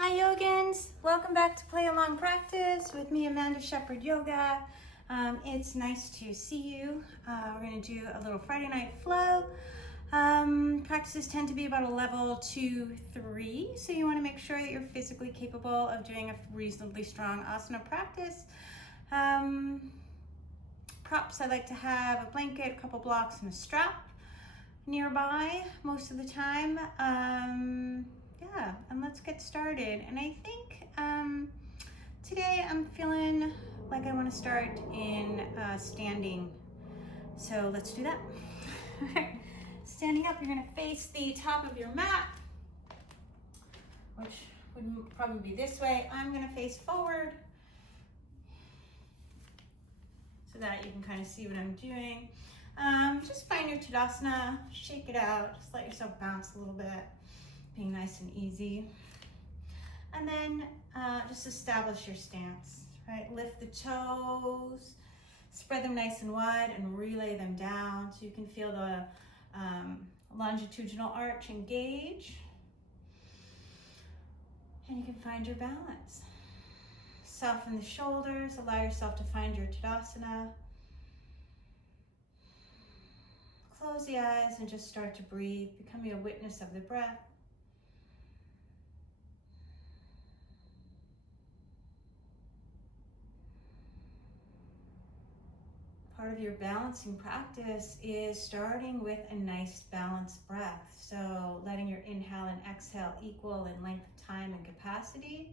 Hi Yogins, welcome back to Play Along Practice with me, Amanda Shepherd Yoga. It's nice to see you. We're going to do a little Friday night flow. Practices tend to be about a level 2, 3, so you want to make sure that you're physically capable of doing a reasonably strong asana practice. Props, I like to have a blanket, a couple blocks, and a strap nearby most of the time. Yeah, and let's get started. And I think today I'm feeling like I want to start in standing. So let's do that. Standing up, you're going to face the top of your mat, which would probably be this way. I'm going to face forward so that you can kind of see what I'm doing. Just find your Tadasana, shake it out, just let yourself bounce a little bit, being nice and easy. And then just establish your stance, right? Lift the toes, spread them nice and wide, and relay them down so you can feel the longitudinal arch engage. And you can find your balance. Soften the shoulders, allow yourself to find your Tadasana. Close the eyes and just start to breathe, becoming a witness of the breath. Part of your balancing practice is starting with a nice balanced breath. So letting your inhale and exhale equal in length of time and capacity.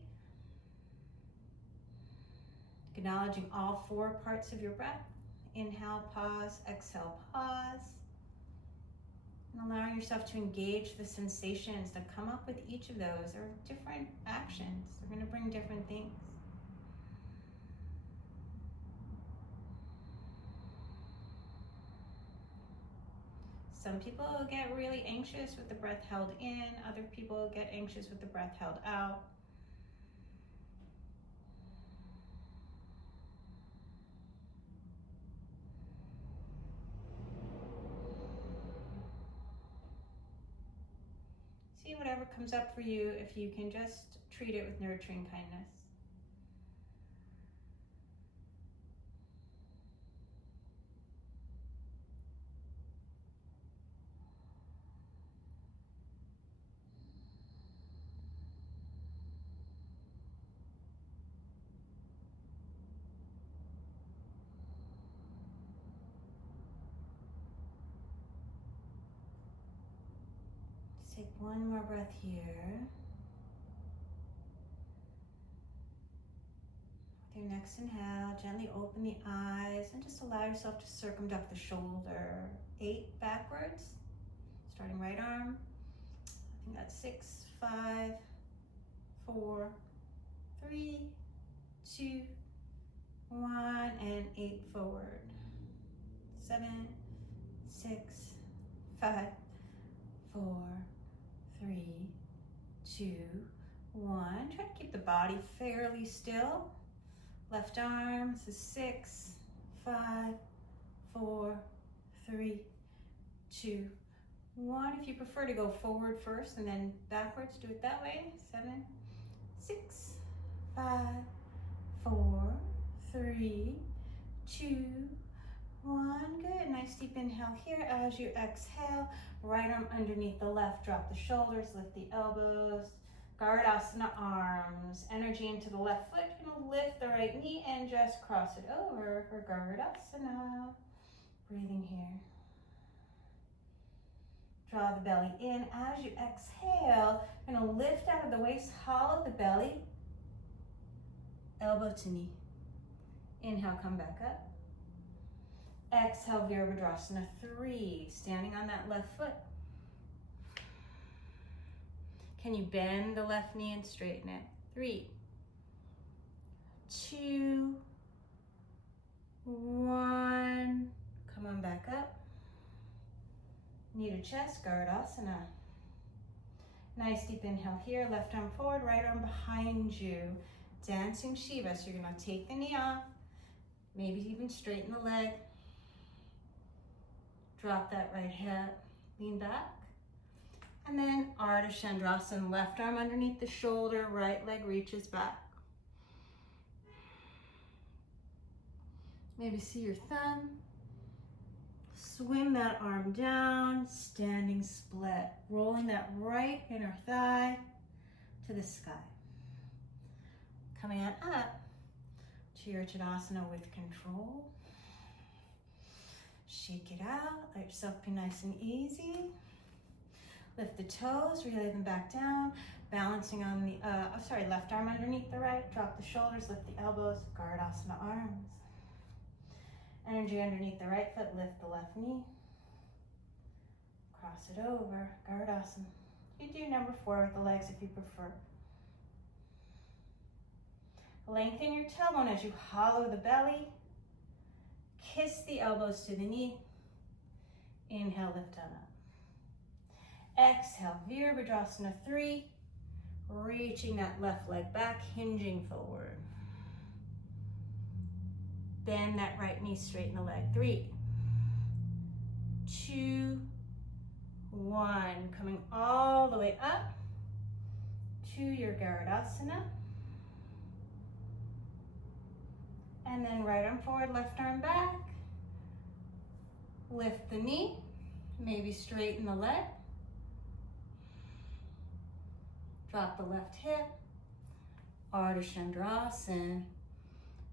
Acknowledging all 4 parts of your breath. Inhale, pause, exhale, pause. And allowing yourself to engage the sensations that come up with each of those. There are different actions. They're going to bring different things. Some people get really anxious with the breath held in. Other people get anxious with the breath held out. See whatever comes up for you, if you can just treat it with nurturing kindness. Take one more breath here. With your next inhale, gently open the eyes and just allow yourself to circumduct the shoulder. 8 backwards, starting right arm. I think that's 6, 5, 4, 3, 2, 1, and 8 forward. 7, 6, 5, 4, 3, 2, 1. Try to keep the body fairly still. Left arm, this is 6, 5, 4, 3, 2, 1. If you prefer to go forward first and then backwards, do it that way. 7, 6, 5, 4, 3, 2, 1. Good. Nice deep inhale here. As you exhale, right arm underneath the left. Drop the shoulders, lift the elbows. Gardasana arms. Energy into the left foot. You're going to lift the right knee and just cross it over for Gardasana. Breathing here. Draw the belly in. As you exhale, you're going to lift out of the waist, hollow the belly. Elbow to knee. Inhale, come back up. Exhale, Virabhadrasana 3, standing on that left foot. Can you bend the left knee and straighten it? 3, 2, 1. Come on back up. Knee to chest, Gardasana. Nice deep inhale here. Left arm forward, right arm behind you. Dancing Shiva. So you're going to take the knee off. Maybe even straighten the leg. Drop that right hip. Lean back. And then Ardha Chandrasana, left arm underneath the shoulder, right leg reaches back. Maybe see your thumb. Swim that arm down, standing split, rolling that right inner thigh to the sky. Coming on up to your Tadasana with control. Shake it out, let yourself be nice and easy. Lift the toes, relay them back down, balancing on the, left arm underneath the right, drop the shoulders, lift the elbows, Garudasana arms. Energy underneath the right foot, lift the left knee. Cross it over, Garudasana. You do number 4 with the legs if you prefer. Lengthen your tailbone as you hollow the belly. Kiss the elbows to the knee. Inhale, lift on up. Exhale, Virabhadrasana 3. Reaching that left leg back, hinging forward. Bend that right knee, straighten the leg. 3, 2, 1. Coming all the way up to your Garudasana. And then right arm forward, left arm back. Lift the knee, maybe straighten the leg. Drop the left hip. Ardha Chandrasana.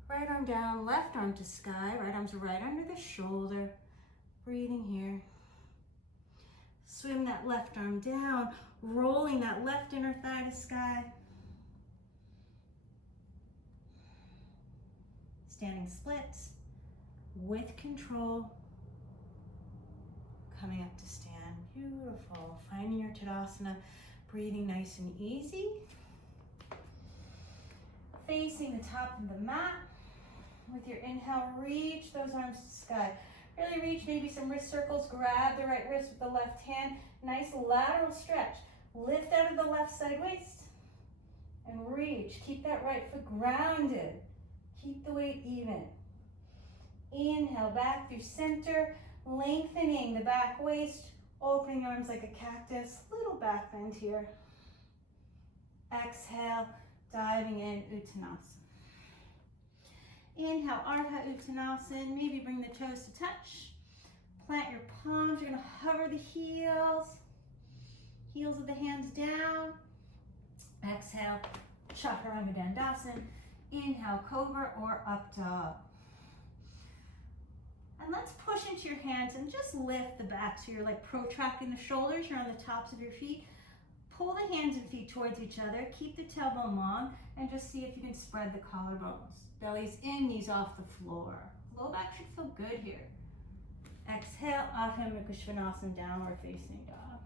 Right arm down, left arm to sky. Right arm's right under the shoulder. Breathing here. Swim that left arm down, rolling that left inner thigh to sky. Standing splits with control. Coming up to stand. Beautiful. Finding your Tadasana. Breathing nice and easy. Facing the top of the mat. With your inhale, reach those arms to the sky. Really reach, maybe some wrist circles. Grab the right wrist with the left hand. Nice lateral stretch. Lift out of the left side waist. And reach. Keep that right foot grounded. Keep the weight even. Inhale, back through center. Lengthening the back waist. Opening arms like a cactus. Little back bend here. Exhale, diving in, Uttanasana. Inhale, Ardha Uttanasana. Maybe bring the toes to touch. Plant your palms. You're going to hover the heels. Heels of the hands down. Exhale, Chaturanga Dandasana. Inhale, Cobra or Up Dog. And let's push into your hands and just lift the back so you're like protracting the shoulders. You're on the tops of your feet. Pull the hands and feet towards each other. Keep the tailbone long and just see if you can spread the collarbones. Belly's in, knees off the floor. Low back should feel good here. Exhale, Adho Mukha Svanasana, downward facing dog.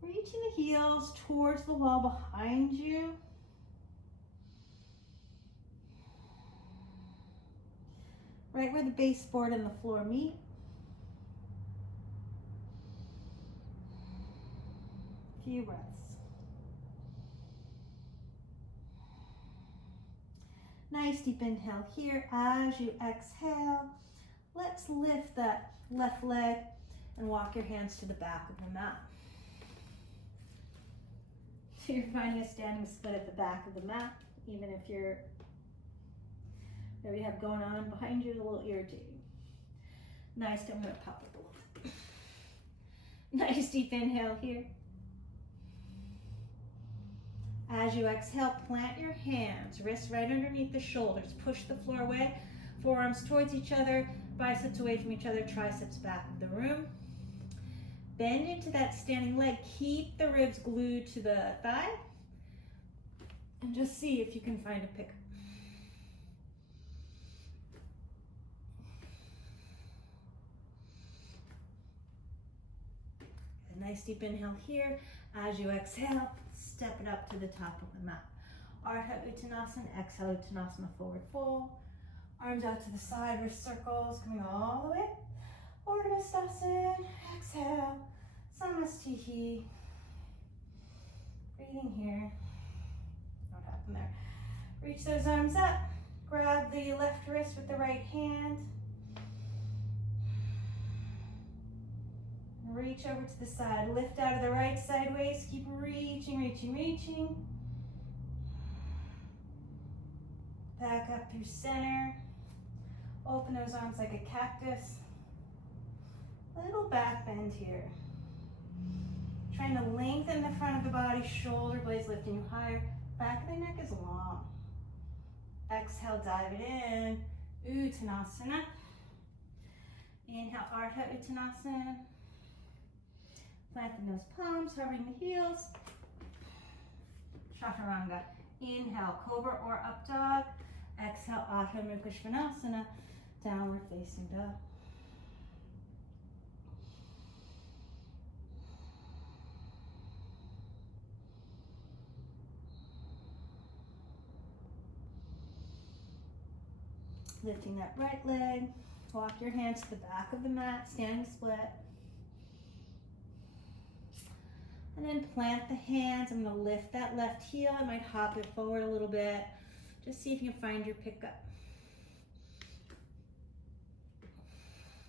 Reaching the heels towards the wall behind you. Right where the baseboard and the floor meet. Few breaths. Nice deep inhale here. As you exhale, let's lift that left leg and walk your hands to the back of the mat. So you're finding a standing split at the back of the mat, even if you're, whatever you have going on behind you is a little irritating. Nice, I'm gonna pop it a little bit. Nice deep inhale here. As you exhale, plant your hands, wrists right underneath the shoulders. Push the floor away, forearms towards each other, biceps away from each other, triceps back of the room. Bend into that standing leg. Keep the ribs glued to the thigh. And just see if you can find a pickup. A nice deep inhale here. As you exhale, step it up to the top of the mat. Ardha Uttanasana, exhale Uttanasana, forward fold. Arms out to the side, wrist circles, coming all the way. Urdhva Stasana, exhale. Samastihi. Breathing here. What happened there? Reach those arms up. Grab the left wrist with the right hand. Reach over to the side. Lift out of the right side waist. Keep reaching, reaching, reaching. Back up through center. Open those arms like a cactus. Little back bend here. Trying to lengthen the front of the body, shoulder blades lifting you higher. Back of the neck is long. Exhale, dive it in. Uttanasana. Inhale, Ardha Uttanasana. Plant the nose palms, hovering the heels. Chaturanga. Inhale, Cobra or Up Dog. Exhale, Adho Mukha Svanasana. Downward Facing Dog. Lifting that right leg. Walk your hands to the back of the mat, standing split. And then plant the hands. I'm going to lift that left heel. I might hop it forward a little bit. Just see if you can find your pickup.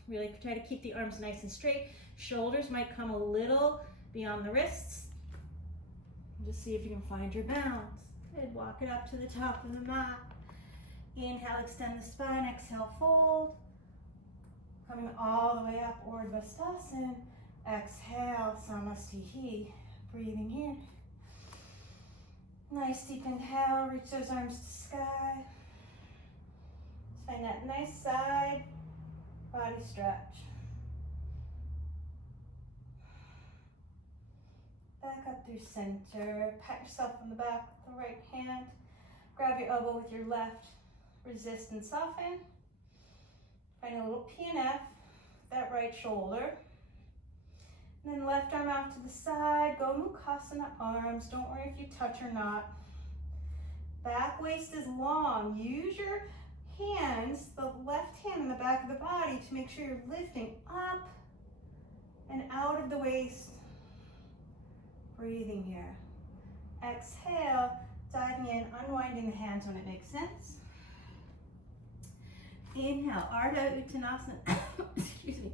Really try to keep the arms nice and straight. Shoulders might come a little beyond the wrists. Just see if you can find your balance. Good. Walk it up to the top of the mat. Inhale, extend the spine. Exhale, fold. Coming all the way up, Urdhva Stasana. Exhale, Samastihi. Breathing here. Nice deep inhale. Reach those arms to sky. Find that nice side body stretch. Back up through center. Pat yourself on the back with the right hand. Grab your elbow with your left. Resist and soften. Find a little PNF, that right shoulder. And then left arm out to the side. Go Mukhasana arms. Don't worry if you touch or not. Back waist is long. Use your hands, the left hand in the back of the body, to make sure you're lifting up and out of the waist. Breathing here. Exhale, diving in, unwinding the hands when it makes sense. Inhale, Ardha Uttanasana. Excuse me.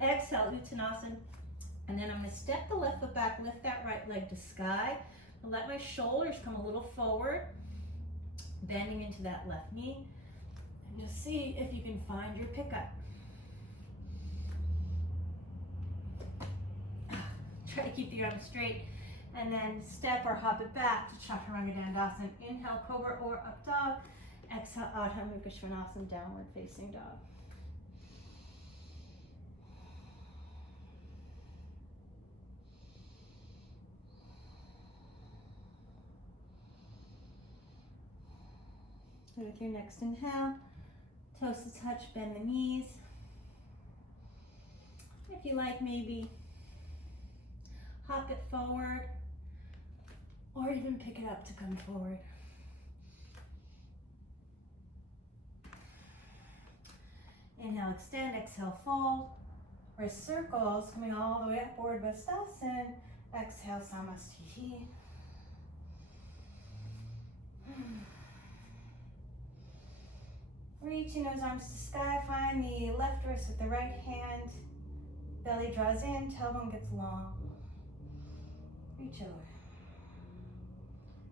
Exhale, Uttanasana. And then I'm going to step the left foot back, lift that right leg to sky. I'll let my shoulders come a little forward, bending into that left knee. And just see if you can find your pickup. Try to keep the arms straight. And then step or hop it back to Chaturanga-dandasana. Inhale, Cobra or Up Dog. Exhale, Adho Mukha Svanasana, Downward Facing Dog. And with your next inhale, toes to touch, bend the knees. If you like, maybe hop it forward or even pick it up to come forward. Inhale, extend, exhale, fold. Wrist circles, coming all the way up, Urdhva Stasana. Exhale, Samastihi. Reaching those arms to sky, find the left wrist with the right hand. Belly draws in, tailbone gets long. Reach over.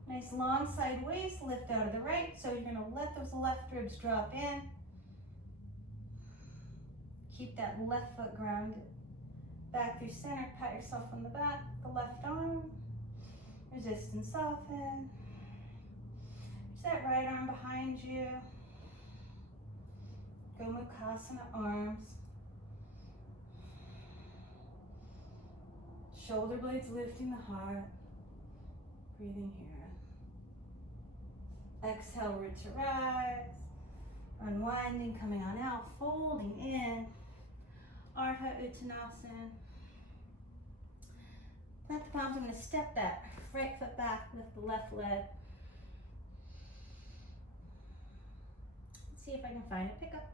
Nice long side waist, lift out of the right. So you're gonna let those left ribs drop in. Keep that left foot grounded. Back through center, pat yourself on the back, the left arm. Resist and soften. Reach that right arm behind you. Go Mukhasana arms. Shoulder blades lifting the heart. Breathing here. Exhale, root to rise. Unwinding, coming on out, folding in. Ardha Uttanasana. Plant the palms. I'm going to step that right foot back, lift the left leg. Let's see if I can find a pickup.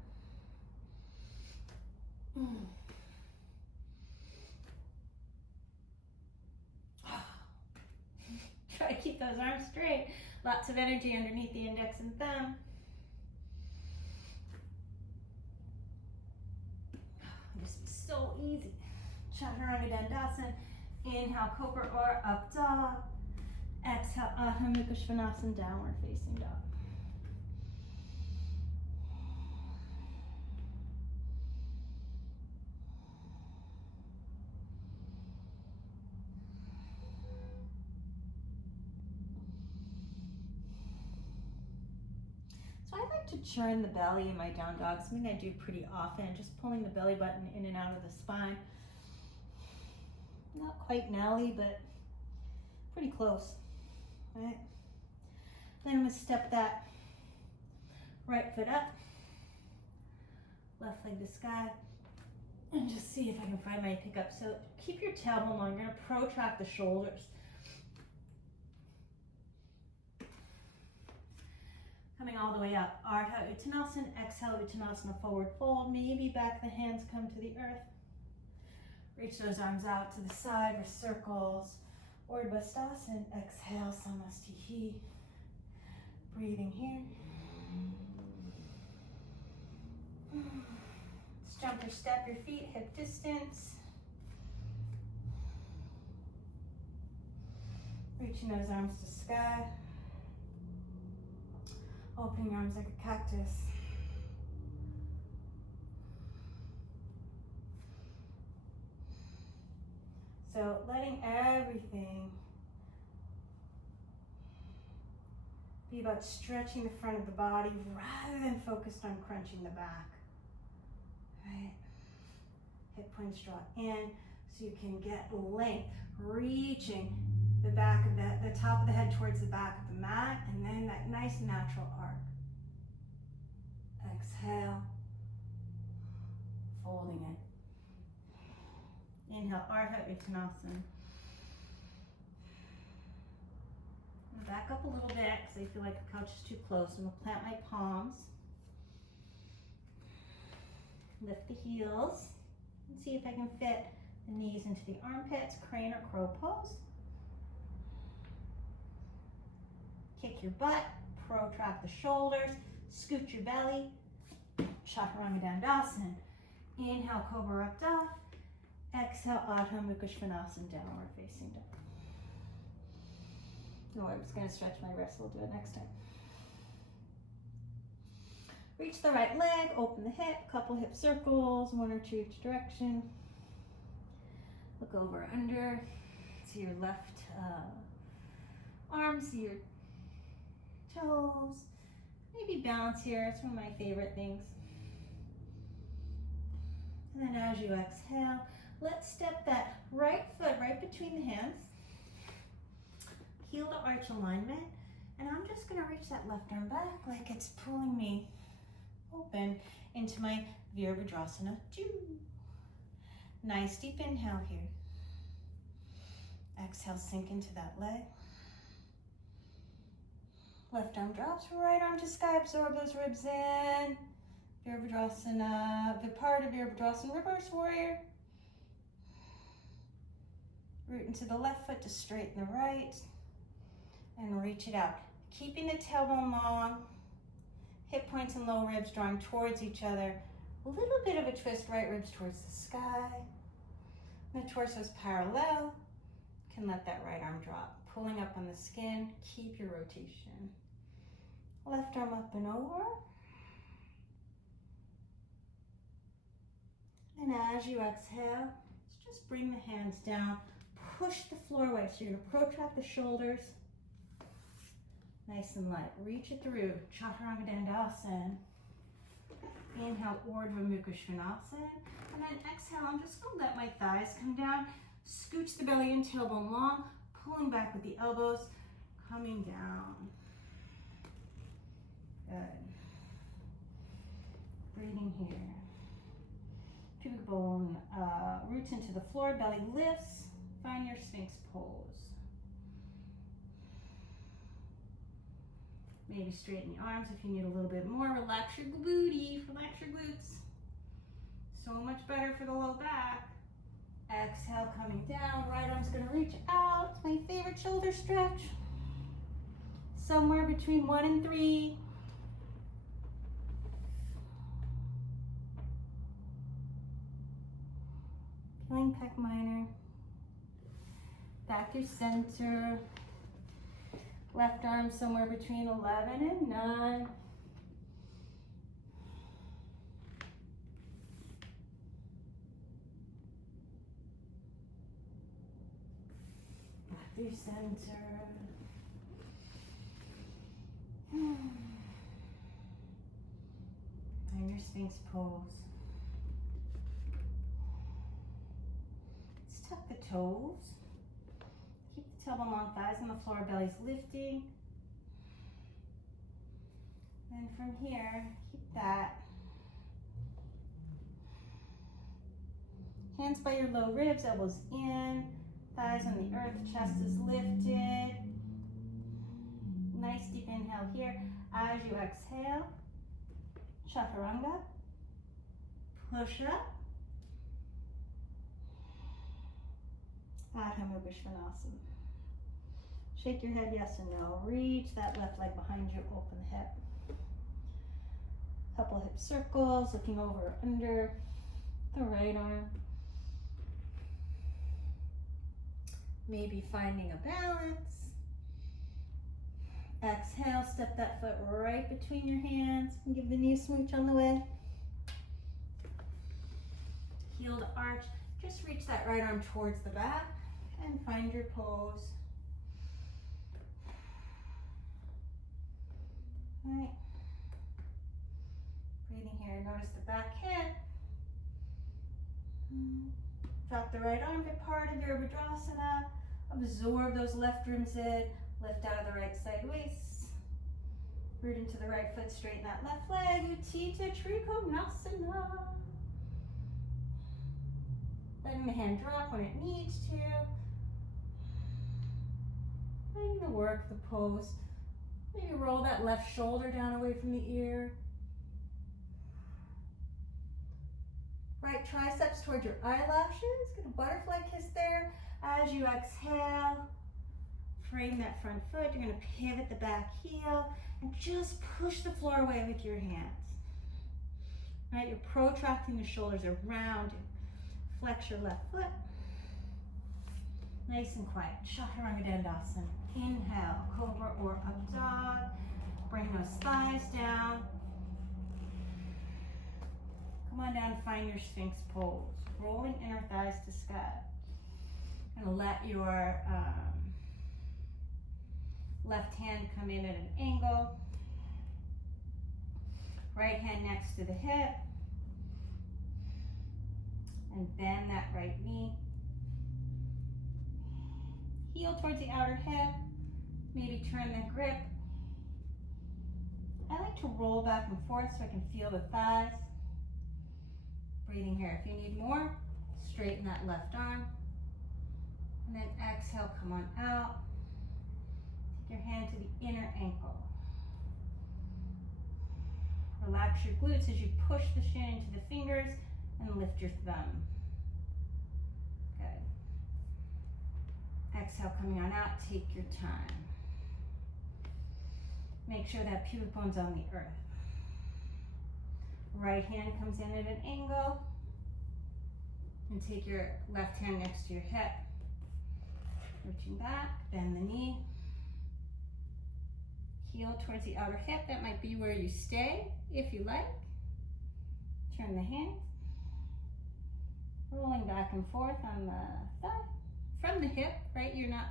Try to keep those arms straight. Lots of energy underneath the index and thumb. Just so easy. Chaturanga-dandasana. Inhale, cobra or up dog. Exhale, Adho Mukha Svanasana, downward facing dog. So I like to churn the belly in my down dog, something I do pretty often, just pulling the belly button in and out of the spine. Not quite Nelly, but pretty close, right? Then I'm gonna step that right foot up, left leg to sky, and just see if I can find my pickup. So keep your tailbone long, you're gonna protract the shoulders. Coming all the way up, Ardha Uttanasana, exhale Uttanasana, forward fold. Maybe back the hands come to the earth. Reach those arms out to the side for circles. Urdhva Stasana, exhale Samastihi. Breathing here. Let's jump or step your feet hip distance. Reaching those arms to sky. Opening your arms like a cactus. So letting everything be about stretching the front of the body rather than focused on crunching the back. Right? Hip points draw in so you can get length, reaching the back of the top of the head towards the back of the mat, and then that nice natural arc. Exhale, folding it. Inhale, Ardha Uttanasana. Back up a little bit because I feel like the couch is too close. I'm going to plant my palms. Lift the heels. And see if I can fit the knees into the armpits. Crane or crow pose. Kick your butt. Protract the shoulders. Scoot your belly. Chaturanga-dandasana. Inhale, cobra up dog. Exhale, Adho Mukha Svanasana, downward facing dog. No, I'm just going to stretch my wrist. We'll do it next time. Reach the right leg, open the hip, couple hip circles, one or two each direction. Look over under, see your left arm, see your toes. Maybe balance here, it's one of my favorite things. And then as you exhale, let's step that right foot right between the hands. Heel to arch alignment. And I'm just going to reach that left arm back like it's pulling me open into my Virabhadrasana 2. Nice deep inhale here. Exhale, sink into that leg. Left arm drops, right arm to sky, absorb those ribs in. Virabhadrasana, Viparita Virabhadrasana, reverse warrior. Root into the left foot to straighten the right. And reach it out. Keeping the tailbone long, hip points and low ribs drawing towards each other. A little bit of a twist, right ribs towards the sky. The torso's parallel. Can let that right arm drop. Pulling up on the skin, keep your rotation. Left arm up and over. And as you exhale, just bring the hands down. Push the floor away. So you're going to protract the shoulders. Nice and light. Reach it through. Chaturanga-dandasana. Inhale, Urdhva Mukha Svanasana. And then exhale, I'm just going to let my thighs come down. Scooch the belly in, tailbone long. Pulling back with the elbows. Coming down. Good. Breathing here. Pubic bone roots into the floor. Belly lifts. Find your Sphinx pose. Maybe straighten the arms if you need a little bit more. Relax your booty, relax your glutes. So much better for the low back. Exhale, coming down. Right arm's gonna reach out. It's my favorite shoulder stretch. Somewhere between 1 and 3. Feeling pec minor. Back through center. Left arm somewhere between 11 and 9. Back through center. Find your Sphinx pose. Let's tuck the toes. Keep the tailbone long, thighs on the floor, belly's lifting. And from here, keep that. Hands by your low ribs, elbows in, thighs on the earth, chest is lifted. Nice deep inhale here. As you exhale, chaturanga, push up, Adho Mukha Svanasana. Shake your head yes and no. Reach that left leg behind you, open the hip. Couple hip circles, looking over or under the right arm. Maybe finding a balance. Exhale, step that foot right between your hands and give the knee a smooch on the way. Heel to arch. Just reach that right arm towards the back and find your pose. All right. Breathing here. Notice the back hip. Drop the right arm, get part of Sitibaddhayogidandasana. Absorb those left ribs in. Lift out of the right side waist. Root into the right foot, straighten that left leg. Utthita Trikonasana. Letting the hand drop when it needs to. Finding the work, the pose. Maybe roll that left shoulder down away from the ear. Right triceps towards your eyelashes. Get a butterfly kiss there. As you exhale, frame that front foot. You're going to pivot the back heel and just push the floor away with your hands. Right, you're protracting the shoulders around. Flex your left foot. Nice and quiet. Chaturanga-dandasana. Inhale, cobra or up dog. Bring those thighs down. Come on down, find your Sphinx pose. Rolling inner thighs to sky. And let your left hand come in at an angle. Right hand next to the hip. And bend that right knee. Heel towards the outer hip. Maybe turn the grip. I like to roll back and forth so I can feel the thighs. Breathing here. If you need more, straighten that left arm. And then exhale, come on out. Take your hand to the inner ankle. Relax your glutes as you push the shin into the fingers and lift your thumb. Good. Exhale, coming on out, take your time. Make sure that pubic bone's on the earth. Right hand comes in at an angle. And take your left hand next to your hip. Reaching back, bend the knee. Heel towards the outer hip. That might be where you stay, if you like. Turn the hands. Rolling back and forth on the thigh. From the hip, right? You're not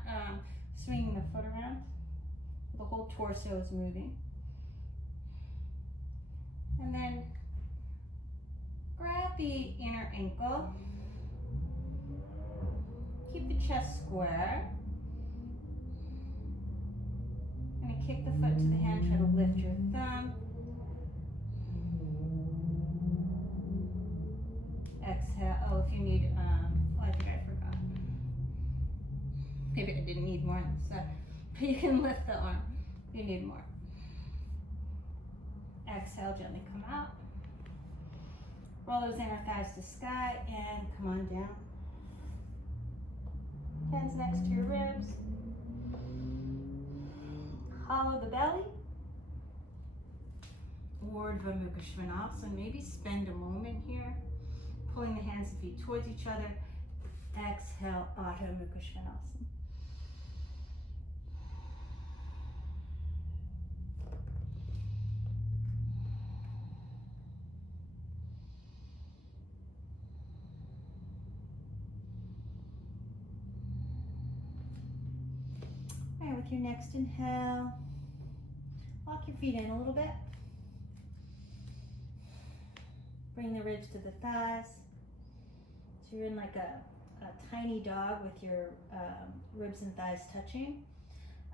swinging the foot around. The whole torso is moving. And then grab the inner ankle. Keep the chest square. I'm going to kick the foot to the hand, try to lift your thumb. Exhale. Oh, if you need, oh, I think I forgot. Maybe I didn't need more, so but you can lift the arm if you need more. Exhale, gently come out. Roll those inner thighs to sky and come on down. Hands next to your ribs. Hollow the belly. Urdhva Mukha Svanasana. Maybe spend a moment here, pulling the hands and feet towards each other. Exhale, Adho Mukha Svanasana. All right, with your next inhale, walk your feet in a little bit. Bring the ribs to the thighs. So you're in like a tiny dog with your ribs and thighs touching.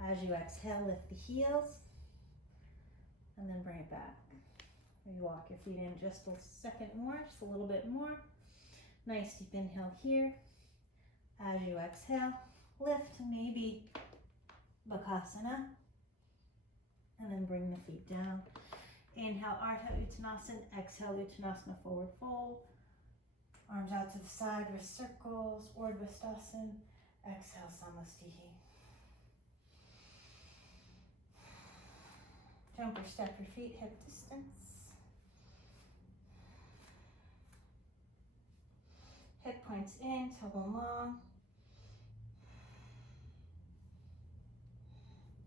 As you exhale, lift the heels and then bring it back. You walk your feet in just a second more, just a little bit more. Nice deep inhale here. As you exhale, lift to maybe Bakasana, and then bring the feet down. Inhale, Ardha Uttanasana. Exhale, Uttanasana, forward fold. Arms out to the side, wrist circles, Urdhva. Exhale, Samastihi. Jump or step your feet hip distance. Hip points in, tailbone long.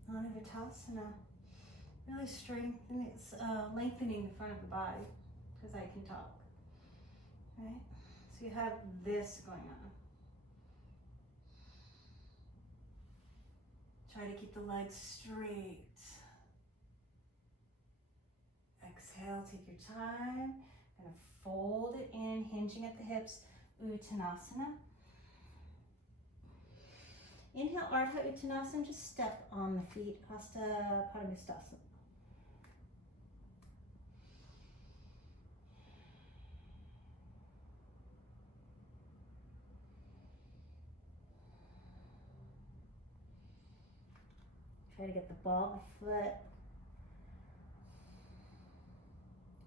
Anavattasana. Really lengthening the front of the body, because I can talk. Right? So you have this going on. Try to keep the legs straight. Exhale, take your time. Kind of fold it in, hinging at the hips. Uttanasana. Inhale, Ardha Uttanasana, just step on the feet. Hasta Padangusthasana. Try to get the ball of the foot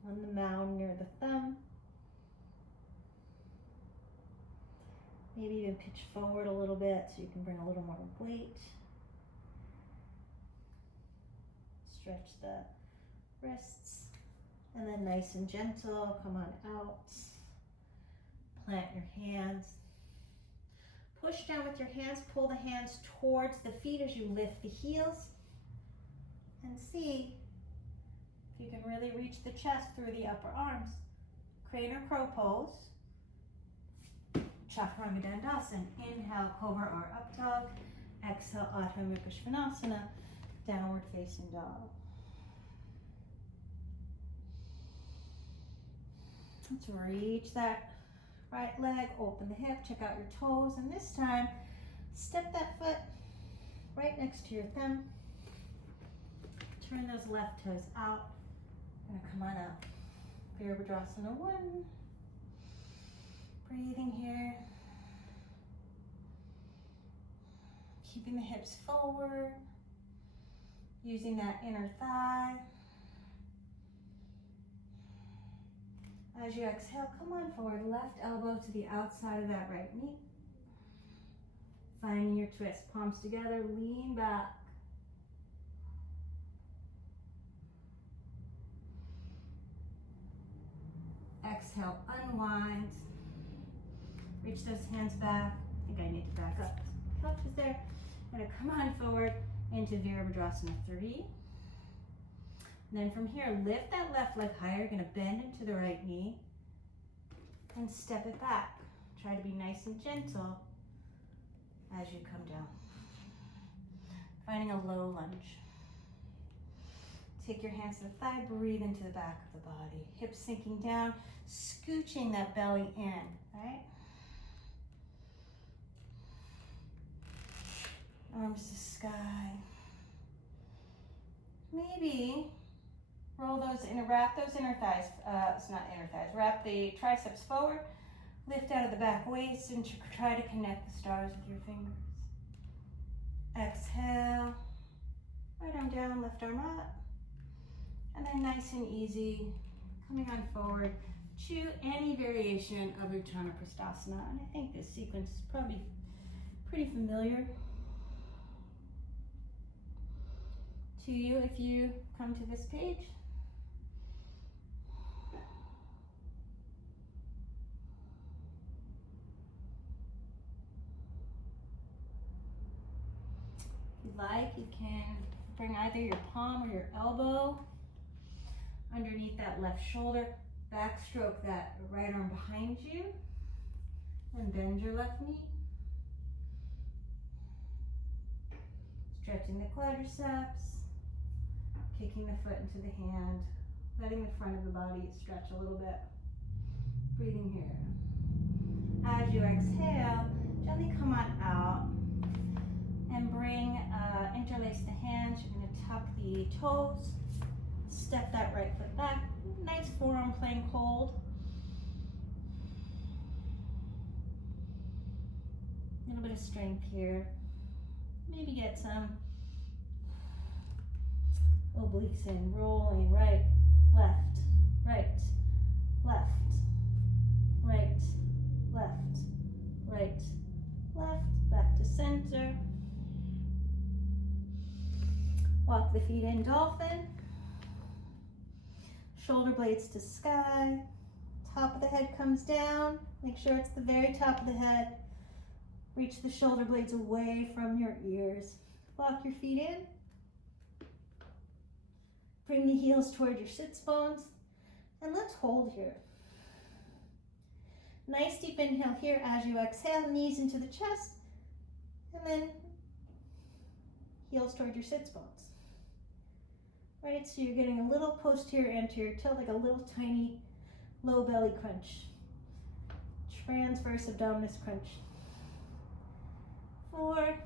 on the mound near the thumb. Maybe even pitch forward a little bit so you can bring a little more weight. Stretch the wrists. And then nice and gentle, come on out. Plant your hands. Push down with your hands, pull the hands towards the feet as you lift the heels. And see if you can really reach the chest through the upper arms. Crane or crow pose. Chaturanga-dandasana. Inhale, cobra or up dog. Exhale, Adho Mukha Svanasana. Downward facing dog. Let's reach that right leg, open the hip, check out your toes, and this time, step that foot right next to your thumb. Turn those left toes out. Gonna come on up. Virabhadrasana 1. Breathing here. Keeping the hips forward. Using that inner thigh. As you exhale, come on forward. Left elbow to the outside of that right knee. Finding your twist. Palms together, lean back. Exhale, unwind. Reach those hands back. I think I need to back up. Couch is there. I'm gonna come on forward into Virabhadrasana 3. And then from here, lift that left leg higher. You're gonna bend into the right knee and step it back. Try to be nice and gentle as you come down. Finding a low lunge. Take your hands to the thigh, breathe into the back of the body. Hips sinking down, scooching that belly in, right? Arms to sky. Maybe roll those wrap those inner thighs, it's not inner thighs, wrap the triceps forward, lift out of the back waist, and try to connect the stars with your fingers. Exhale, right arm down, left arm up. And then nice and easy, coming on forward to any variation of Utthana Prasthasana. And I think this sequence is probably pretty familiar to you if you come to this page. If you'd like, you can bring either your palm or your elbow underneath that left shoulder, backstroke that right arm behind you, and bend your left knee. Stretching the quadriceps, kicking the foot into the hand, letting the front of the body stretch a little bit. Breathing here. As you exhale, gently come on out and interlace the hands. You're going to tuck the toes, step that right foot back. Nice forearm plank hold. A little bit of strength here. Maybe get some obliques in, rolling right, left, right, left, right, left, right, left, back to center. Walk the feet in, Dolphin. Shoulder blades to sky. Top of the head comes down. Make sure it's the very top of the head. Reach the shoulder blades away from your ears. Walk your feet in. Bring the heels toward your sits bones. And let's hold here. Nice deep inhale here as you exhale, knees into the chest. And then heels toward your sits bones. Right, so you're getting a little posterior anterior tilt, like a little tiny low belly crunch. Transverse abdominis crunch. 4,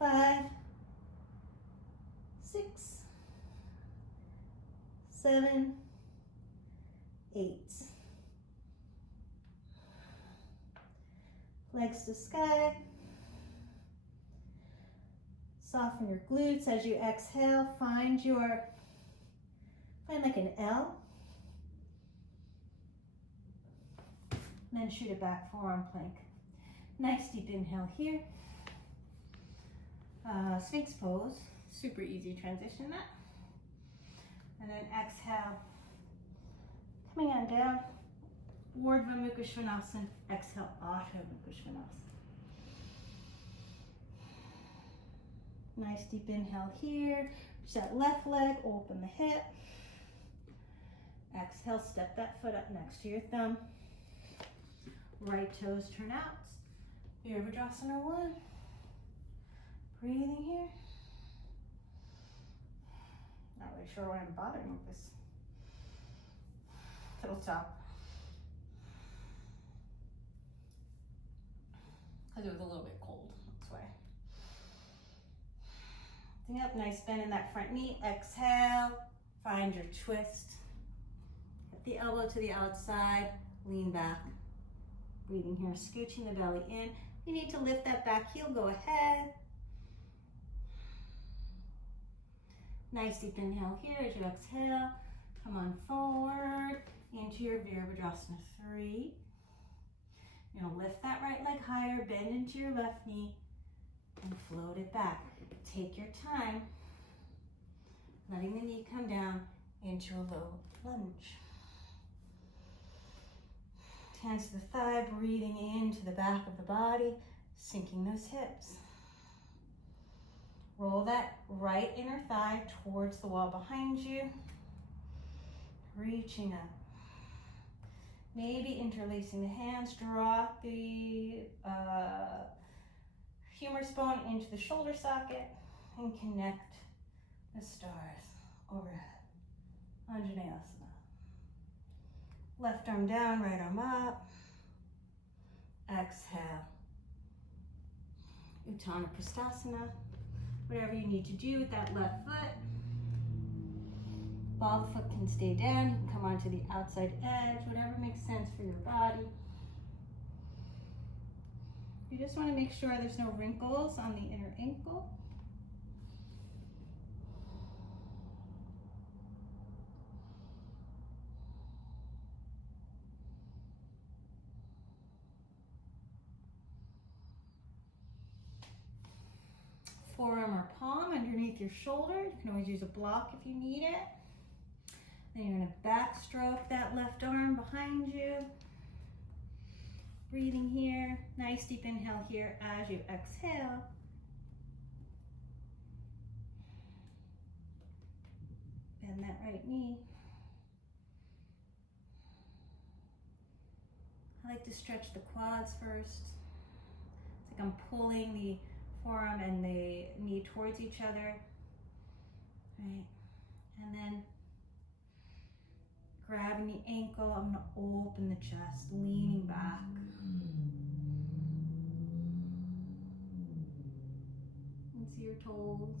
5, 6, 7, 8. Legs to sky. Soften your glutes as you exhale. Find like an L. And then shoot it back, forearm plank. Nice deep inhale here. Sphinx pose, super easy transition that. And then exhale, coming on down. Urdhva Mukha Svanasana, exhale, Adho Mukha Svanasana. Nice deep inhale here. Reach that left leg, open the hip. Exhale, step that foot up next to your thumb. Right toes turn out. Virabhadrasana 1. Breathing here. Not really sure why I'm bothering with this little top. Because it was a little bit cold, that's why. Sitting up, nice bend in that front knee. Exhale, find your twist. Get the elbow to the outside, lean back. Breathing here, scooching the belly in. If you need to lift that back heel, go ahead. Nice deep inhale here as you exhale. Come on forward into your Virabhadrasana 3. You're gonna lift that right leg higher, bend into your left knee, and float it back. Take your time, letting the knee come down into a low lunge. Hands to the thigh, breathing into the back of the body, sinking those hips. Roll that right inner thigh towards the wall behind you, reaching up. Maybe interlacing the hands, drop the humerus bone into the shoulder socket and connect the stars overhead. Anjaneyasana. Left arm down, right arm up. Exhale. Utthana Prasthasana. Whatever you need to do with that left foot. Ball of the foot can stay down. You can come onto the outside edge, whatever makes sense for your body. You just want to make sure there's no wrinkles on the inner ankle. Forearm or palm underneath your shoulder. You can always use a block if you need it. Then you're going to backstroke that left arm behind you. Breathing here. Nice deep inhale here as you exhale. Bend that right knee. I like to stretch the quads first. It's like I'm pulling the forearm and the knee towards each other. Right? And then grabbing the ankle, I'm gonna open the chest, leaning back. Into your toes.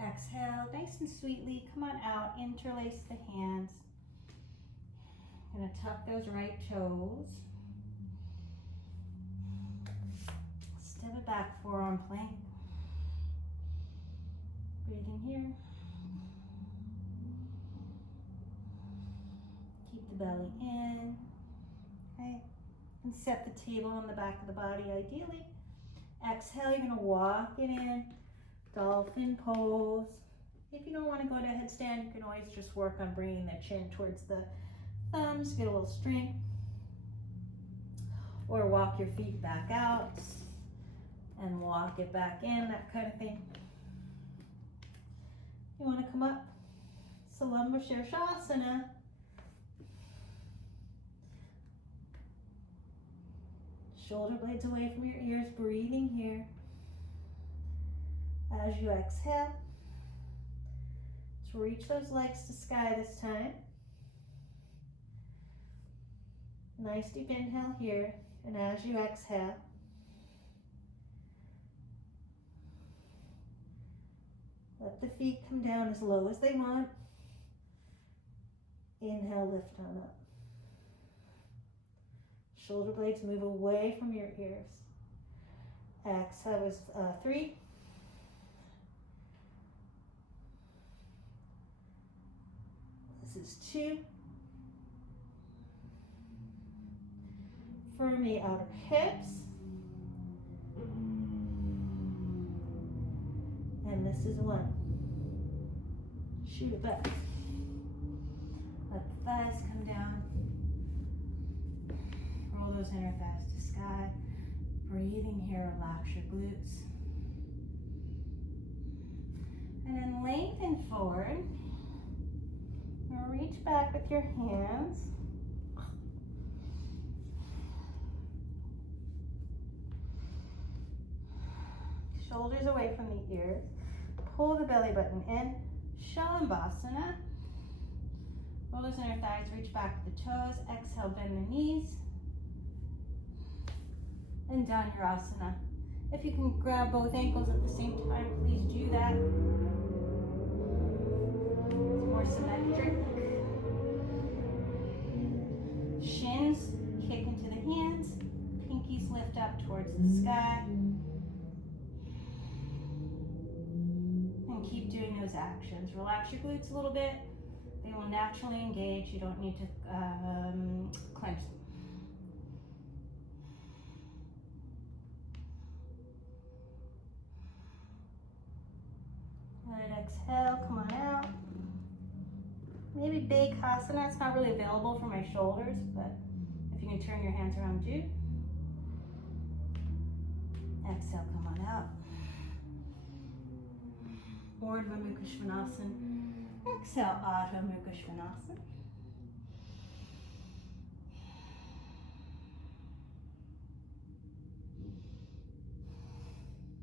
Exhale, nice and sweetly, come on out, interlace the hands. Gonna tuck those right toes. Step it back, forearm plank. Breathe in here. Keep the belly in. Okay. And set the table on the back of the body ideally. Exhale, you're gonna walk it in. Dolphin pose. If you don't want to go to headstand, you can always just work on bringing the chin towards the thumbs, get a little strength. Or walk your feet back out and walk it back in, that kind of thing. You want to come up, Salutations. Shoulder blades away from your ears, breathing here. As you exhale, to reach those legs to sky this time. Nice deep inhale here, and as you exhale, let the feet come down as low as they want. Inhale, lift on up. Shoulder blades move away from your ears. Exhale is 3. This is 2. Firm the outer hips. And this is 1. Shoot it back. Let the thighs come down. Roll those inner thighs to sky. Breathing here, relax your glutes. And then lengthen forward. Now reach back with your hands. Shoulders away from the ears. Pull the belly button in. Shalabhasana. Roll those inner thighs, reach back with the toes. Exhale, bend the knees. And down your asana. If you can grab both ankles at the same time, please do that. It's more symmetric. Shins kick into the hands. Pinkies lift up towards the sky. And keep doing those actions. Relax your glutes a little bit. They will naturally engage. You don't need to clench them. Good, exhale, come on out. Maybe Bakasana, it's not really available for my shoulders, but if you can turn your hands around, do. Exhale, come on out. Urdhva Mukha Svanasana. Exhale, Adho Mukha Svanasana.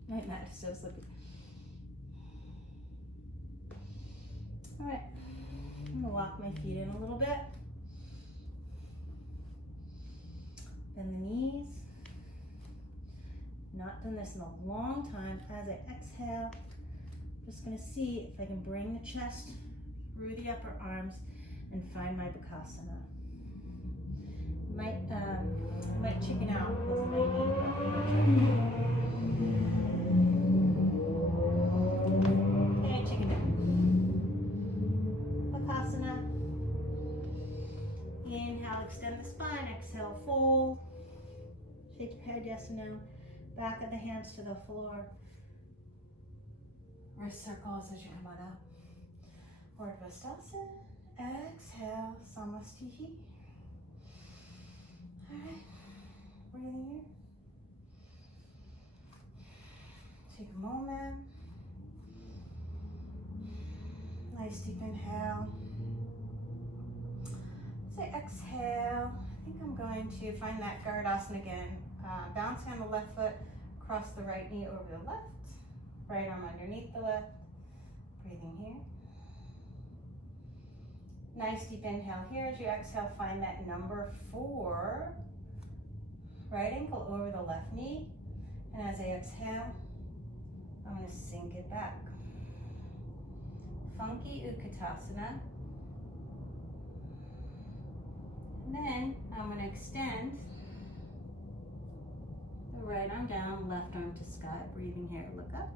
My mat is so slippy. All right, I'm gonna walk my feet in a little bit. Bend the knees. Not done this in a long time. As I exhale, just gonna see if I can bring the chest through the upper arms and find my Bakasana. Might chicken out because of my knee. Okay, chicken out. Bakasana. Inhale, extend the spine. Exhale, fold. Shake your head, yes or no. Back of the hands to the floor. Wrist circles as you come on up. Urdhva. Exhale, Samastihi. Alright, breathing here. Take a moment. Nice deep inhale. Say exhale. I think I'm going to find that Garudasana again. Balancing on the left foot, cross the right knee over the left, right arm underneath the left. Breathing here. Nice deep inhale here. As you exhale, find that number 4. Right ankle over the left knee. And as I exhale, I'm going to sink it back. Funky Utkatasana. And then I'm going to extend the right arm down, left arm to sky. Breathing here, look up.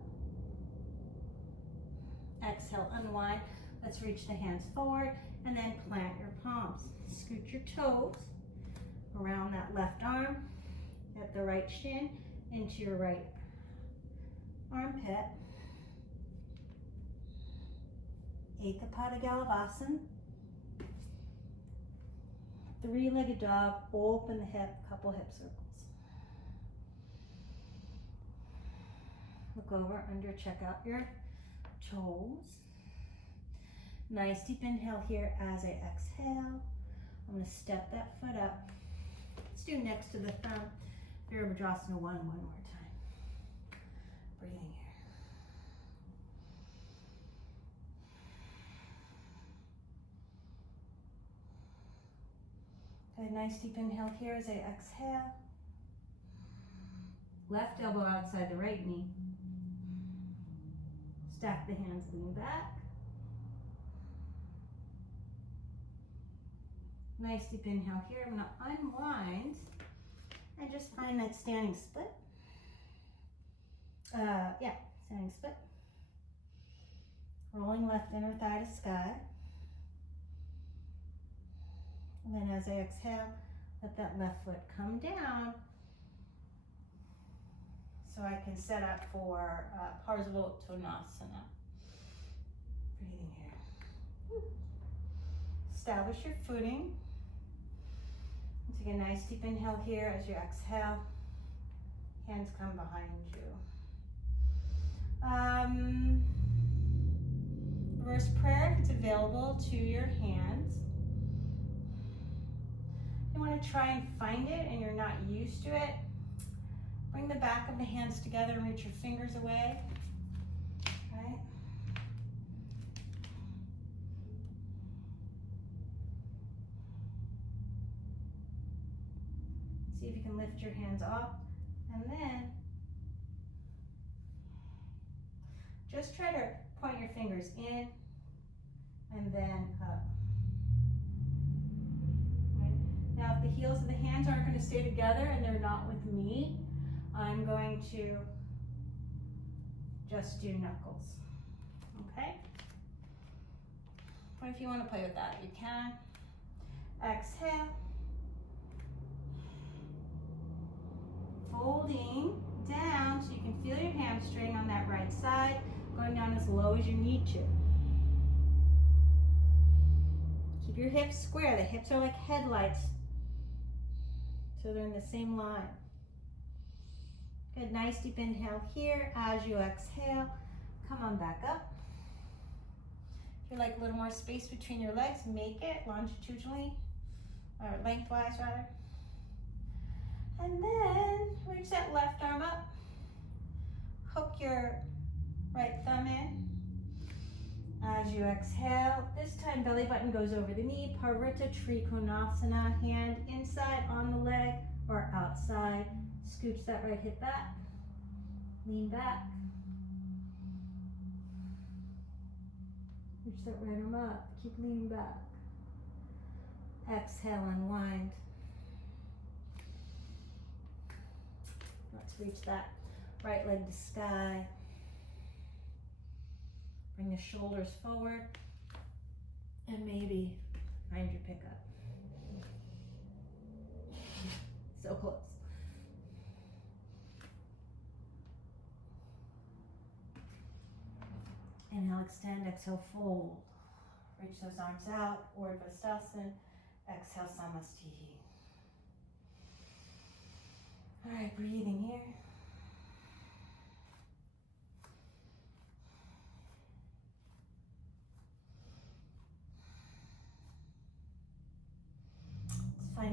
Exhale, unwind. Let's reach the hands forward and then plant your palms. Scoot your toes around that left arm at the right shin into your right armpit. Ekapada-galavasana. 3-legged dog, open the hip, couple hip circles. Look over, under, check out your toes. Nice deep inhale here as I exhale. I'm going to step that foot up. Let's do next to the thumb. Virabhadrasana 1 more time. Breathing here. Good, nice deep inhale here as I exhale. Left elbow outside the right knee. Stack the hands, lean back. Nice deep inhale here. I'm going to unwind and just find that standing split. Standing split. Rolling left inner thigh to sky. And then as I exhale, let that left foot come down so I can set up for Parsvottanasana. Breathing here. Establish your footing. Take a nice deep inhale here as you exhale. Hands come behind you. Reverse prayer if it's available to your hands. You want to try and find it and you're not used to it. Bring the back of the hands together and reach your fingers away. Right? See if you can lift your hands up and then just try to point your fingers in and then up. Right. Now if the heels of the hands aren't going to stay together and they're not with me, I'm going to just do knuckles. Okay? But if you want to play with that, you can. Exhale. Folding down so you can feel your hamstring on that right side, going down as low as you need to. Keep your hips square. The hips are like headlights, so they're in the same line. Good, nice deep inhale here. As you exhale, come on back up. If you like a little more space between your legs, make it longitudinally, or lengthwise rather. And then reach that left arm up. Hook your right thumb in. As you exhale, this time belly button goes over the knee. Parivrtta Trikonasana, hand inside on the leg or outside. Scooch that right hip back. Lean back. Reach that right arm up. Keep leaning back. Exhale, unwind. Let's reach that right leg to sky. Bring the shoulders forward and maybe find your pickup. So close. Inhale, extend, exhale, fold. Reach those arms out, Urdhva. Exhale, Samastiti. All right, breathing here.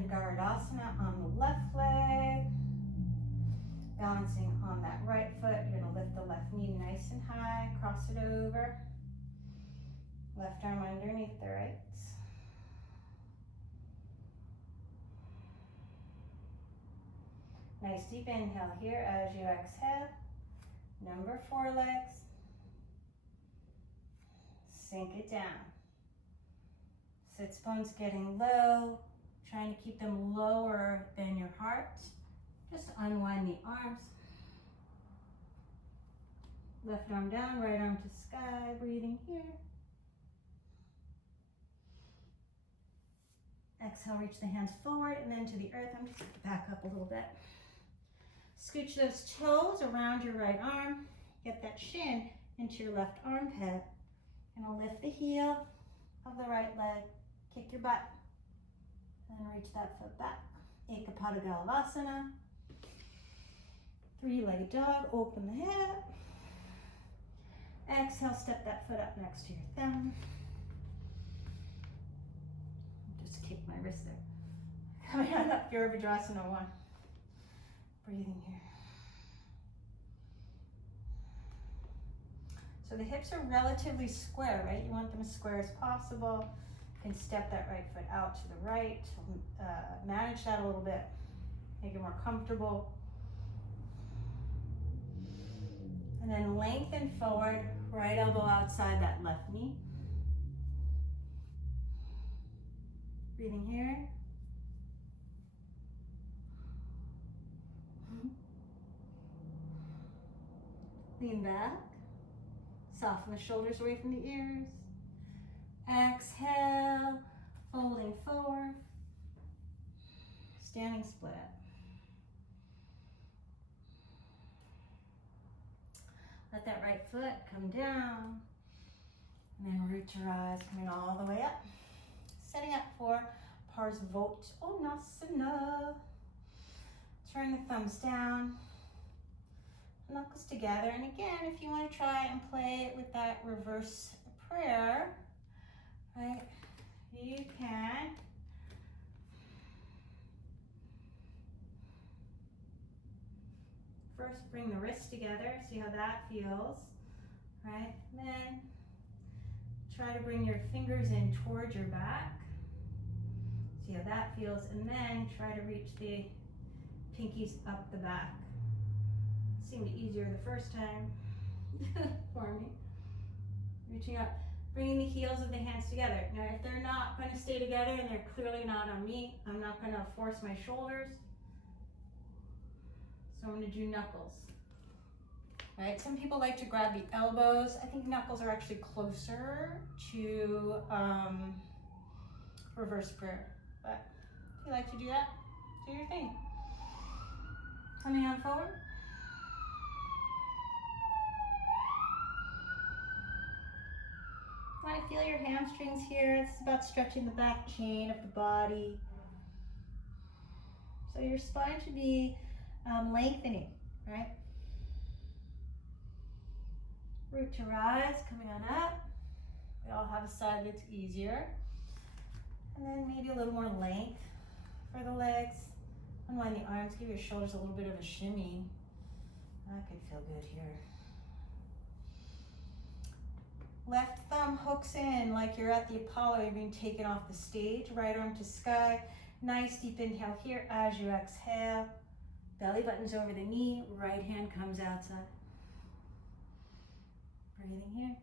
Garudasana on the left leg. Balancing on that right foot, you're going to lift the left knee nice and high, cross it over. Left arm underneath the right. Nice deep inhale here as you exhale. Number 4 legs. Sink it down. Sits bones getting low, trying to keep them lower than your heart. Just unwind the arms. Left arm down, right arm to sky, breathing here. Exhale, reach the hands forward and then to the earth. I'm just going to back up a little bit. Scooch those toes around your right arm. Get that shin into your left armpit. And I'll lift the heel of the right leg. Kick your butt. And then reach that foot back. Sitibaddhayogidandasana. 3-legged dog. Open the hip. Exhale, step that foot up next to your thumb. Just kick my wrist there. Coming on up, Sitibaddhayogidandasana 1. Breathing here. So the hips are relatively square, right? You want them as square as possible. You can step that right foot out to the right. Manage that a little bit. Make it more comfortable. And then lengthen forward, right elbow outside that left knee. Breathing here. Lean back. Soften the shoulders away from the ears. Exhale, folding forward. Standing split. Let that right foot come down. And then root your eyes, coming all the way up. Setting up for Parsvottanasana. Turn the thumbs down. Knuckles together. And again, if you want to try and play with that reverse prayer, right, you can. First, bring the wrists together. See how that feels, right? And then try to bring your fingers in towards your back. See how that feels. And then try to reach the pinkies up the back. Seemed easier the first time for me. Reaching up, bringing the heels of the hands together. Now, if they're not going to stay together and they're clearly not on me, I'm not going to force my shoulders. So I'm going to do knuckles. Right? Some people like to grab the elbows. I think knuckles are actually closer to reverse prayer. But if you like to do that, do your thing. Coming on forward. Want to feel your hamstrings here. It's about stretching the back chain of the body. So your spine should be lengthening, right? Root to rise, coming on up. We all have a side that's easier. And then maybe a little more length for the legs. Unwind the arms, give your shoulders a little bit of a shimmy. That could feel good here. Left thumb hooks in like you're at the Apollo, you're being taken off the stage. Right arm to sky. Nice deep inhale here as you exhale. Belly buttons over the knee, right hand comes outside. Breathing here.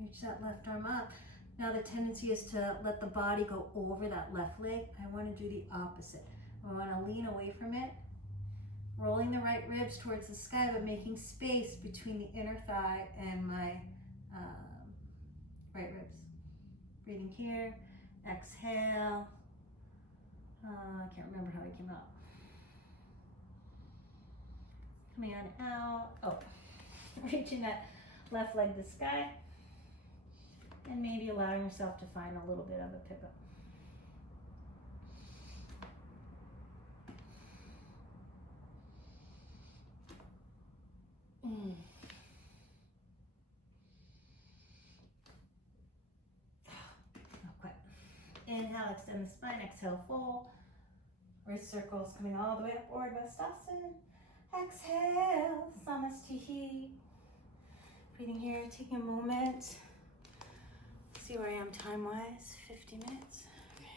Reach that left arm up. Now the tendency is to let the body go over that left leg. I want to do the opposite. I want to lean away from it, rolling the right ribs towards the sky, but making space between the inner thigh and my right ribs. Breathing here. Exhale. I can't remember how I came out. Coming on out. Oh, reaching that left leg to the sky. And maybe allowing yourself to find a little bit of a pivot. Inhale, extend the spine. Exhale, fold. Wrist circles coming all the way upward, Vastasana. Exhale, Samasthihi. Breathing here, taking a moment. See where I am time-wise, 50 minutes. Okay.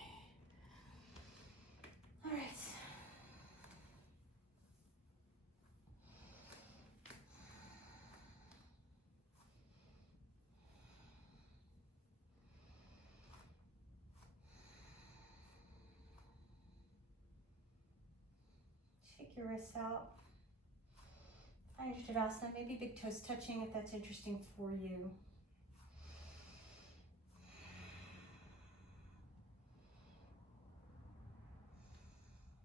All right. Shake your wrists out. Find your Tadasana, maybe big toes touching if that's interesting for you.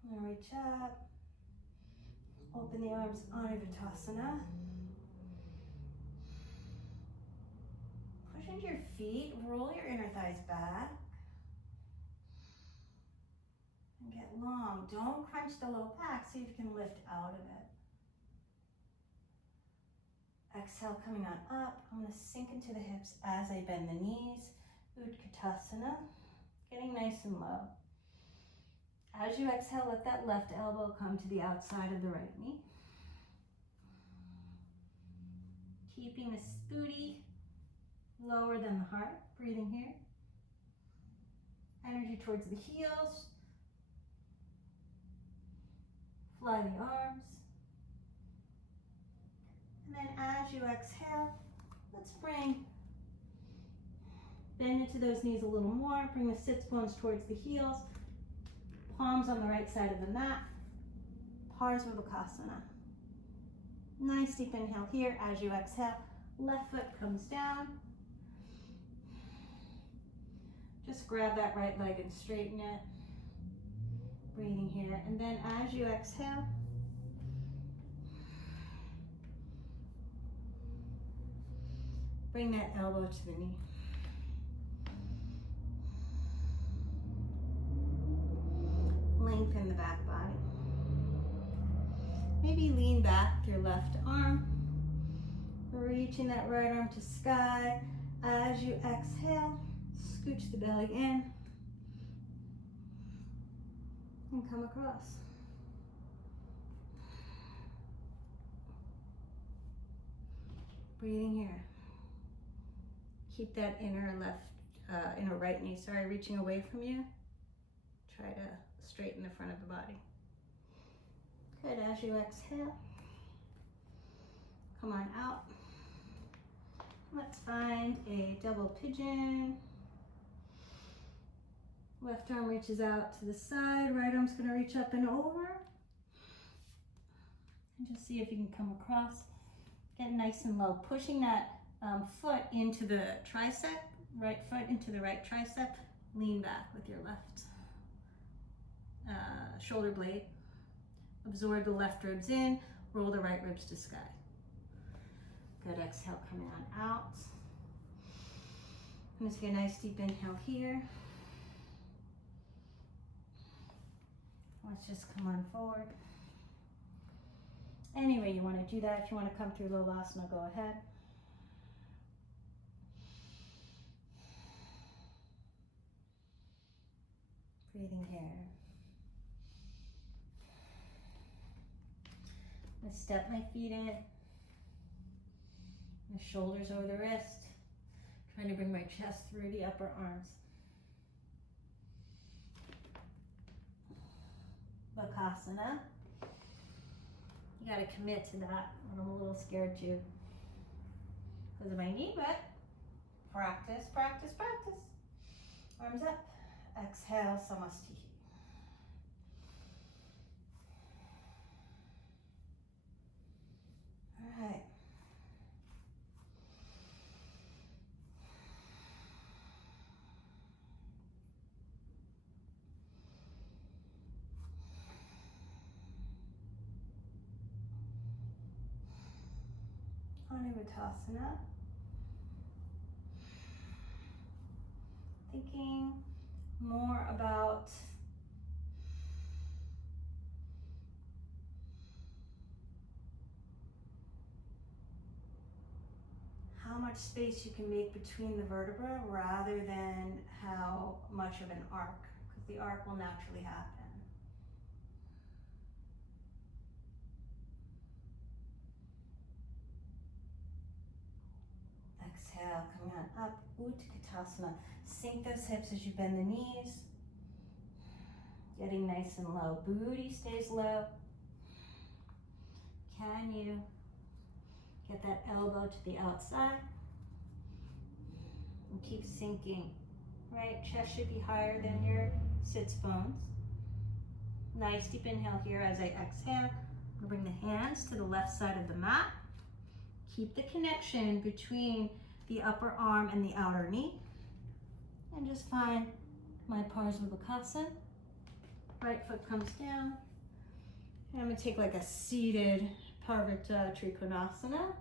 I'm gonna reach up. Open the arms, Anuttasana. Push into your feet, roll your inner thighs back. And get long. Don't crunch the low back, see if you can lift out of it. Exhale, coming on up. I'm gonna sink into the hips as I bend the knees. Utkatasana, getting nice and low. As you exhale, let that left elbow come to the outside of the right knee. Keeping the booty lower than the heart. Breathing here. Energy towards the heels. Fly the arms. And then as you exhale, let's bend into those knees a little more. Bring the sits bones towards the heels. Palms on the right side of the mat. Parsvabhakasana. Nice deep inhale here. As you exhale, left foot comes down. Just grab that right leg and straighten it. Breathing here. And then as you exhale, bring that elbow to the knee. Lengthen the back body. Maybe lean back with your left arm. Reaching that right arm to sky. As you exhale, scooch the belly in. And come across. Breathing here. Keep that inner right knee, reaching away from you. Try to straighten the front of the body. Good, as you exhale, come on out. Let's find a double pigeon. Left arm reaches out to the side, right arm's gonna reach up and over. And just see if you can come across. Get nice and low, pushing that foot into the tricep, right foot into the right tricep. Lean back with your left shoulder blade. Absorb the left ribs in, roll the right ribs to sky. Good, exhale, coming on out. I'm just gonna take a nice deep inhale here. Let's just come on forward. Any way you want to do that. If you want to come through Lolasana, go ahead. Breathing here. I'm going to step my feet in. My shoulders over the wrist. Trying to bring my chest through the upper arms. Bakasana. You got to commit to that. I'm a little scared too because of my knee, but practice, practice, practice. Arms up. Exhale, Samasthihi. All right. Anuttasana. Thinking more about how much much space you can make between the vertebrae rather than how much of an arc, because the arc will naturally happen. Exhale, coming on up, Utkatasana. Sink those hips as you bend the knees. Getting nice and low. Booty stays low. Can you get that elbow to the outside? And keep sinking. Right, chest should be higher than your sits bones. Nice deep inhale here as I exhale. I'll bring the hands to the left side of the mat. Keep the connection between the upper arm and the outer knee. And just find my Parsvabhakasana. Right foot comes down. And I'm going to take like a seated Parvata Trikonasana.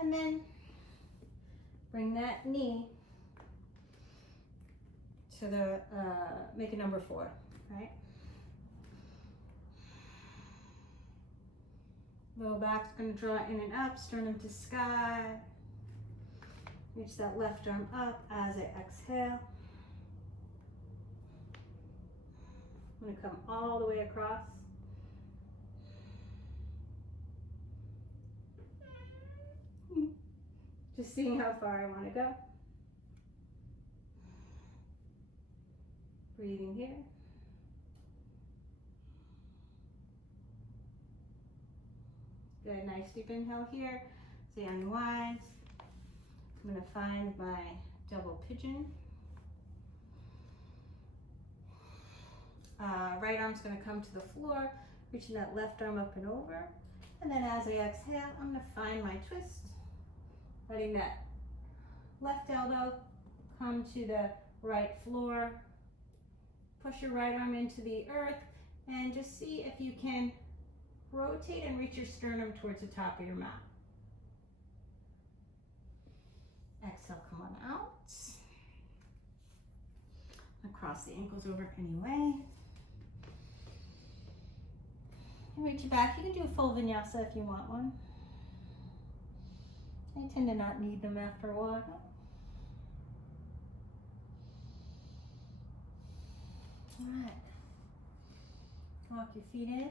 And then bring that knee to the, make a number 4, right? Low back's going to draw in and up, sternum to sky. Reach that left arm up as I exhale. I'm going to come all the way across. Just seeing how far I want to go. Breathing here. Good, nice deep inhale here. As it unwinds. I'm going to find my double pigeon. Right arm's going to come to the floor, reaching that left arm up and over. And then as I exhale, I'm going to find my twist. Letting that left elbow come to the right floor. Push your right arm into the earth and just see if you can rotate and reach your sternum towards the top of your mat. Exhale, come on out. Cross the ankles over anyway. And reach it back. You can do a full vinyasa if you want one. I tend to not need them after a while. All right. Walk your feet in.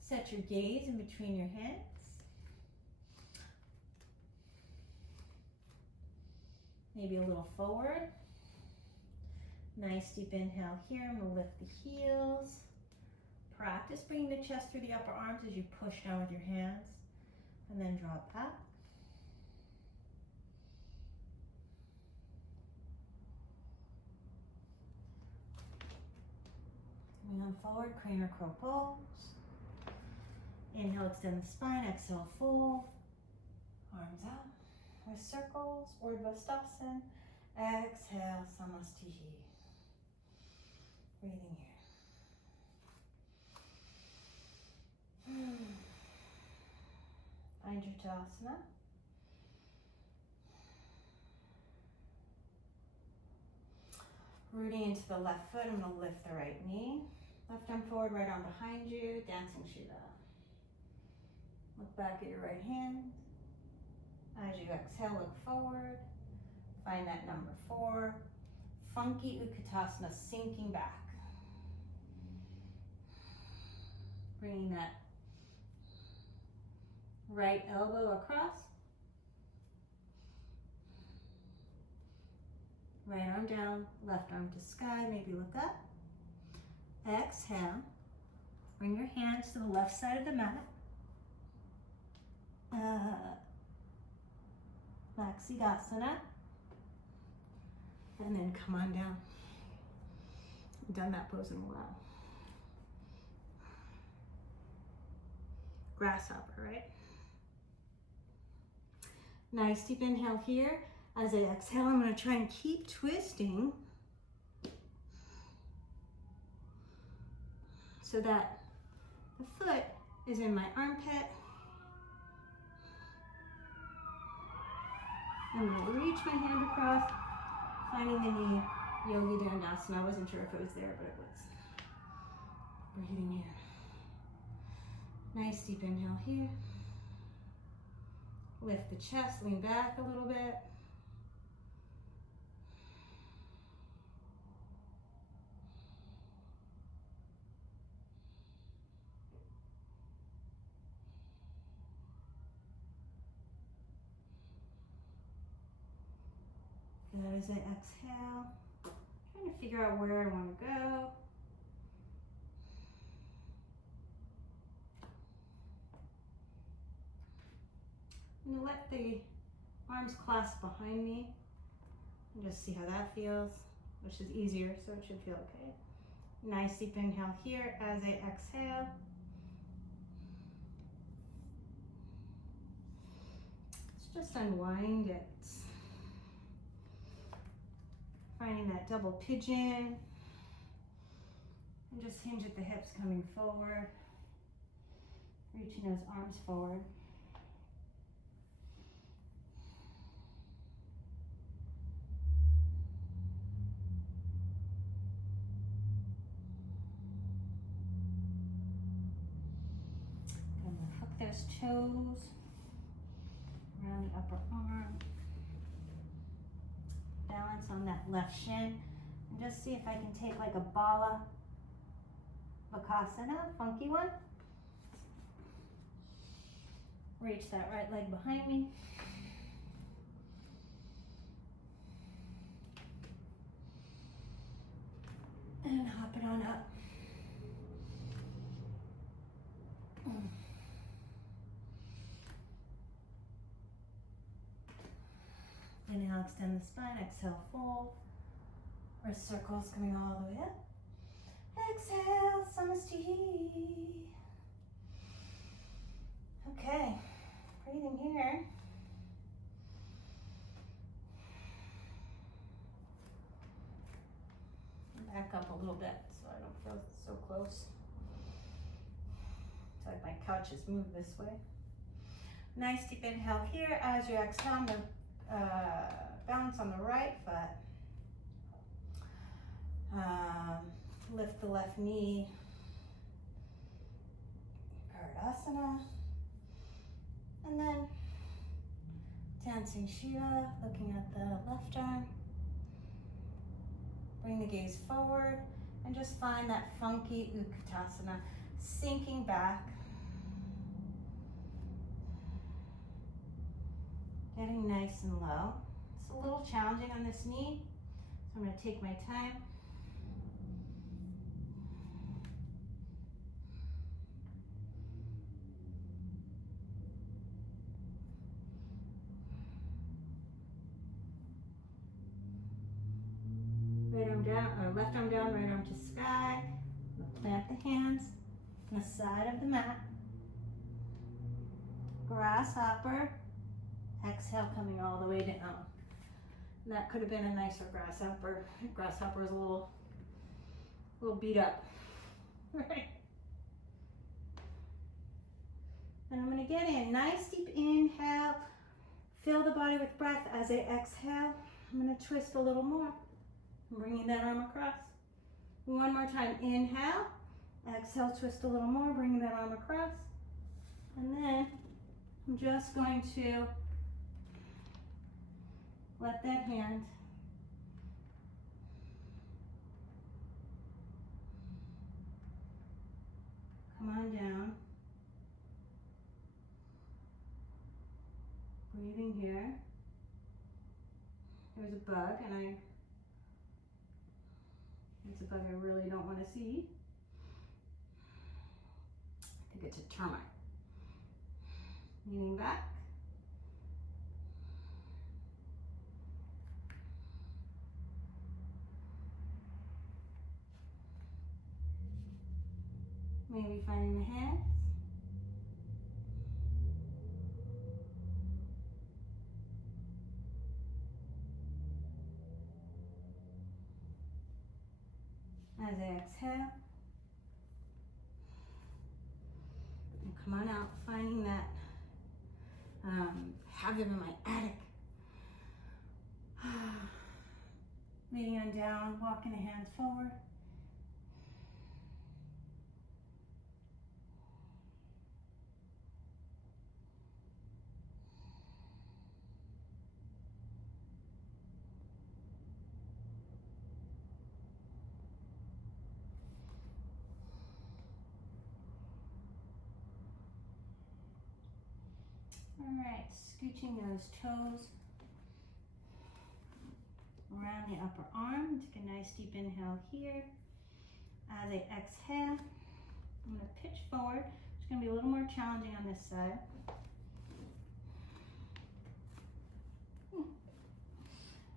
Set your gaze in between your hands. Maybe a little forward. Nice deep inhale here. I'm going to lift the heels. Practice bringing the chest through the upper arms as you push down with your hands. And then drop back. Coming on forward, crane or crow pose. Inhale, extend the spine. Exhale, fold. Arms out. With circles, Urdhva-stasana. Exhale, Samastihi. Breathing here. Find your Tadasana. Rooting into the left foot, I'm going to lift the right knee. Left arm forward, right arm behind you, dancing Shiva. Look back at your right hand. As you exhale, look forward. Find that number 4. Funky Utkatasana, sinking back. Bringing that right elbow across. Right arm down, left arm to sky, maybe look up. Exhale. Bring your hands to the left side of the mat. Laksidasana. And then come on down. I've done that pose in a while. Grasshopper, right? Nice deep inhale here. As I exhale, I'm going to try and keep twisting so that the foot is in my armpit. I'm going to reach my hand across, finding the knee, Yogi-dandasana. I wasn't sure if it was there, but it was. Breathing here. Nice deep inhale here. Lift the chest, lean back a little bit. Good as I exhale. Trying to figure out where I want to go. I'm going to let the arms clasp behind me and just see how that feels, which is easier, so it should feel okay. Nice deep inhale here as I exhale. Let's just unwind it. Finding that double pigeon. And just hinge at the hips coming forward. Reaching those arms forward. I'm going to hook those toes around the upper arm. Balance on that left shin. And just see if I can take like a bala bakasana, funky one. Reach that right leg behind me. And hop it on up. Inhale, extend the spine. Exhale, fold. Wrist circles coming all the way up. Exhale, samasthi. Okay, breathing here. Back up a little bit so I don't feel so close. It's like my couch has moved this way. Nice deep inhale here. As you exhale, I'm going to balance on the right foot. Lift the left knee. Dendasana. And then dancing Shiva, looking at the left arm. Bring the gaze forward and just find that funky Utkatasana, sinking back. Getting nice and low. It's a little challenging on this knee, so I'm going to take my time. Right arm down, or left arm down, right arm to sky. Plant the hands on the side of the mat. Grasshopper. Exhale, coming all the way down. And that could have been a nicer grasshopper. Grasshopper is a little beat up. Right. And I'm going to get in. Nice deep inhale. Fill the body with breath as I exhale. I'm going to twist a little more. I'm bringing that arm across. One more time. Inhale. Exhale, twist a little more, bringing that arm across. And then I'm just going to let that hand come on down. Breathing here. There's a bug, and it's a bug I really don't want to see. I think it's a termite. Leaning back. Maybe finding the hands. As I exhale. And come on out, finding that. Have them in my attic. Leaning on down, walking the hands forward. right, scooching those toes around the upper arm. Take a nice deep inhale here. As I exhale, I'm going to pitch forward. It's going to be a little more challenging on this side.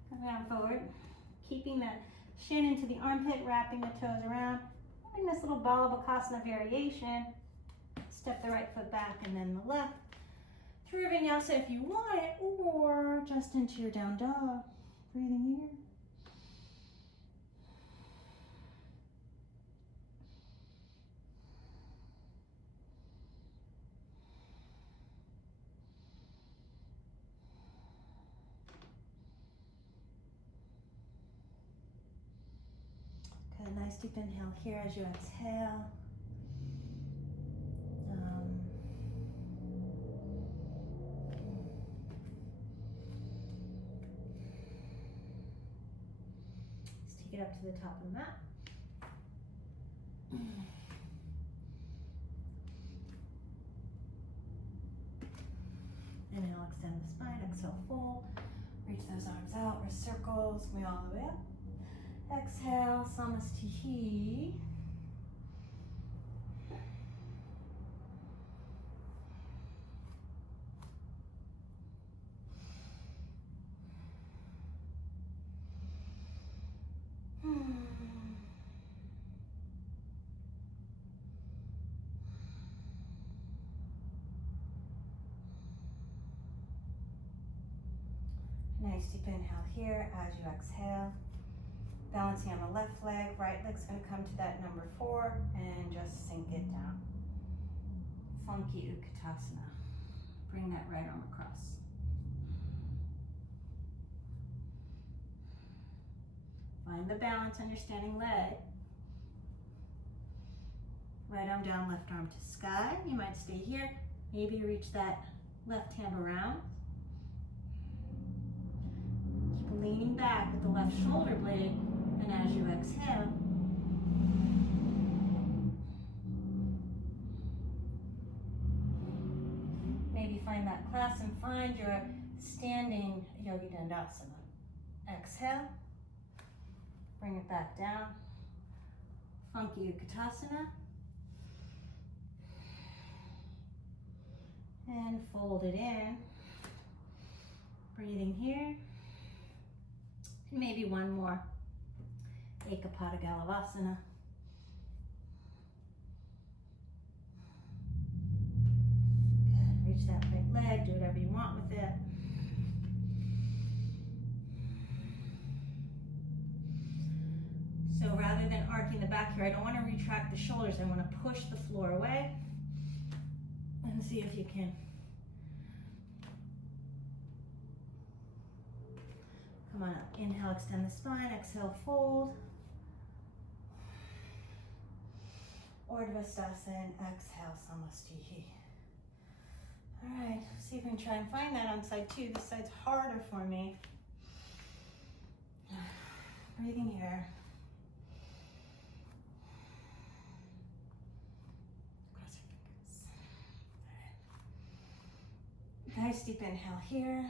Come down forward, keeping the shin into the armpit, wrapping the toes around. Having this little Balabhakasana variation. Step the right foot back and then the left. Through vinyasa if you want it, or just into your down dog. Breathing here. Good, nice deep inhale here as you exhale. Take it up to the top of the mat. Inhale, extend the spine, exhale, fold. Reach those arms out, wrist circles, come all the way up. Exhale, Samastihi. Nice deep inhale here as you exhale. Balancing on the left leg, right leg's going to come to that number 4 and just sink it down. Funky Utkatasana. Bring that right arm across. Find the balance on your standing leg. Right arm down, left arm to sky. You might stay here. Maybe reach that left hand around. Keep leaning back with the left shoulder blade, and as you exhale, maybe find that class and find your standing Yogidandasana. Exhale, bring it back down. Funky Utkatasana. And fold it in. Breathing here. Maybe one more. Ekapadagalavasana. Good. Reach that right leg. Do whatever you want with it. So rather than arcing the back here, I don't want to retract the shoulders. I want to push the floor away. And see if you can come on up. Inhale, extend the spine. Exhale, fold. Urdhva-stasana. Exhale, Samastihi. All right, see if we can try and find that on side 2. This side's harder for me. Breathing here. Nice deep inhale here.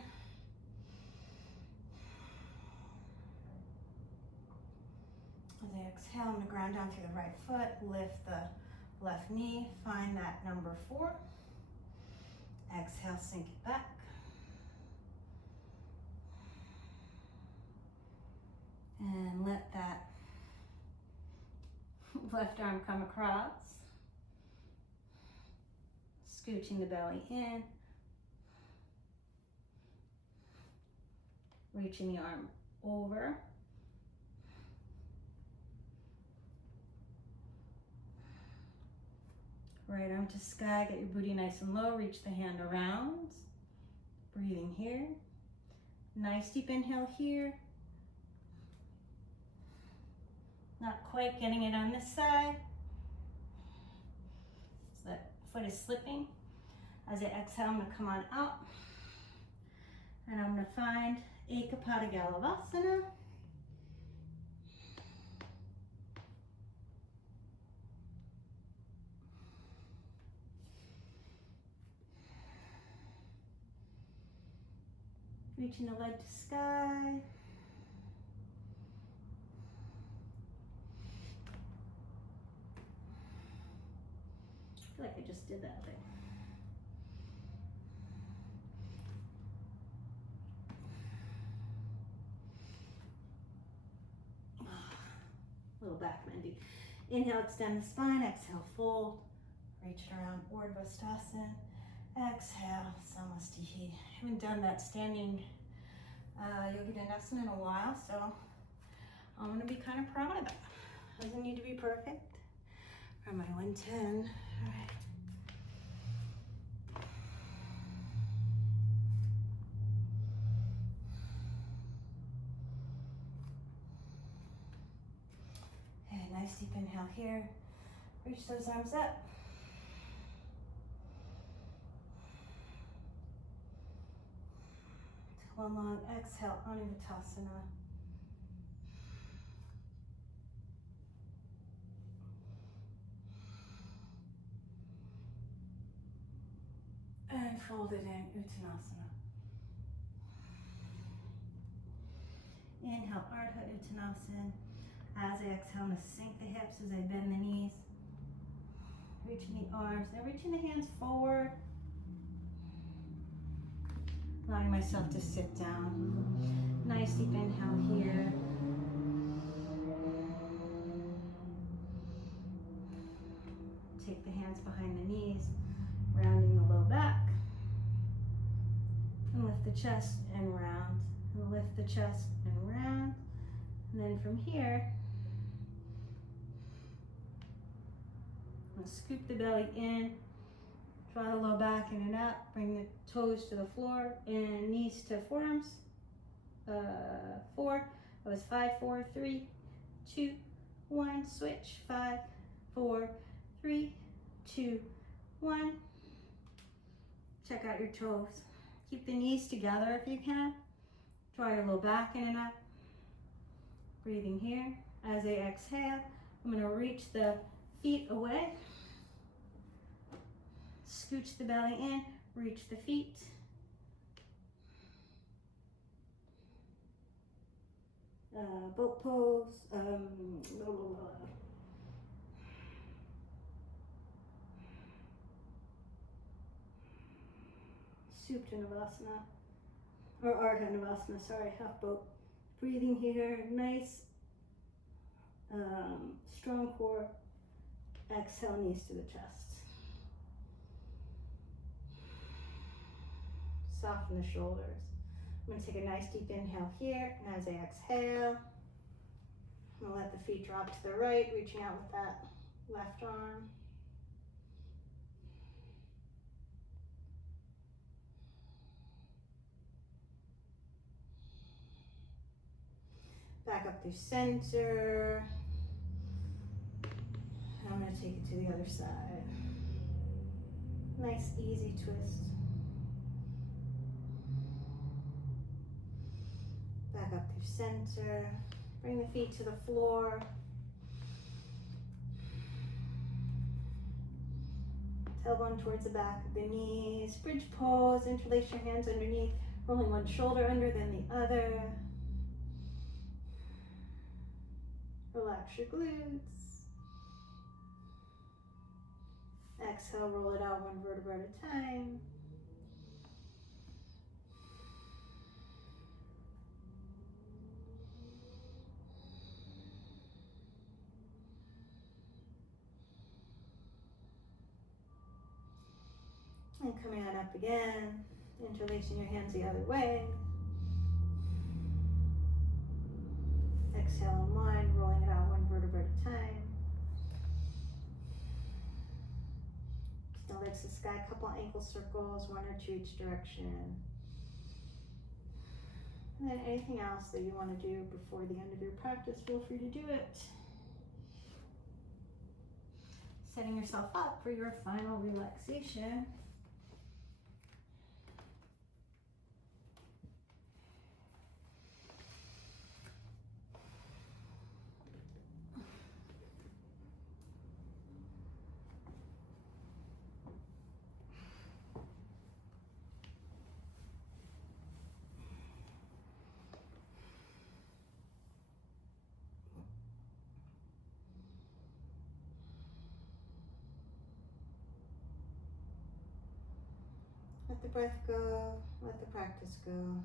As I exhale, I'm going to ground down through the right foot, lift the left knee, find that number 4. Exhale, sink it back. And let that left arm come across. Scooching the belly in. Reaching the arm over. Right arm to sky, get your booty nice and low, reach the hand around. Breathing here. Nice deep inhale here. Not quite getting it on this side. So that foot is slipping. As I exhale, I'm going to come on up. And I'm going to find Ekapadagalavasana. Reaching the leg to sky. I feel like I just did that thing. Little back bendy. Inhale, extend the spine. Exhale, fold. Reach it around, Urdhva. Exhale, Samasthihi. I haven't done that standing Yogidandasana in a while, so I'm going to be kind of proud of that. Doesn't need to be perfect. From my 110. All right. And nice deep inhale here. Reach those arms up. One long exhale, Anuttasana. And fold it in, Uttanasana. Inhale, Ardha Uttanasana. As I exhale, I'm going to sink the hips as I bend the knees. Reaching the arms, now reaching the hands forward. Allowing myself to sit down. Nice deep inhale here. Take the hands behind the knees, rounding the low back. And lift the chest and round. And lift the chest and round. And then from here, I'm going to scoop the belly in. Draw the low back in and up. Bring the toes to the floor and knees to forearms. 4. That was 5, 4, 3, 2, 1. Switch. 5, 4, 3, 2, 1. Check out your toes. Keep the knees together if you can. Draw your low back in and up. Breathing here. As I exhale, I'm going to reach the feet away. Scooch the belly in, reach the feet. Boat pose. Suptanavasana. Or Ardhanavasana, sorry, half boat. Breathing here, nice, strong core. Exhale, knees to the chest. Soften the shoulders. I'm going to take a nice deep inhale here, and as I exhale, I'm going to let the feet drop to the right, reaching out with that left arm. Back up through center. I'm going to take it to the other side. Nice, easy twist. Back up through center. Bring the feet to the floor. Tailbone towards the back of the knees. Bridge pose. Interlace your hands underneath. Rolling one shoulder under, then the other. Relax your glutes. Exhale, roll it out one vertebra at a time. And coming on up again, interlacing your hands the other way. Exhale in one, rolling it out one vertebra at a time. Still legs to the sky, couple ankle circles, 1 or 2 each direction. And then anything else that you want to do before the end of your practice, feel free to do it. Setting yourself up for your final relaxation. Let the breath go, let the practice go.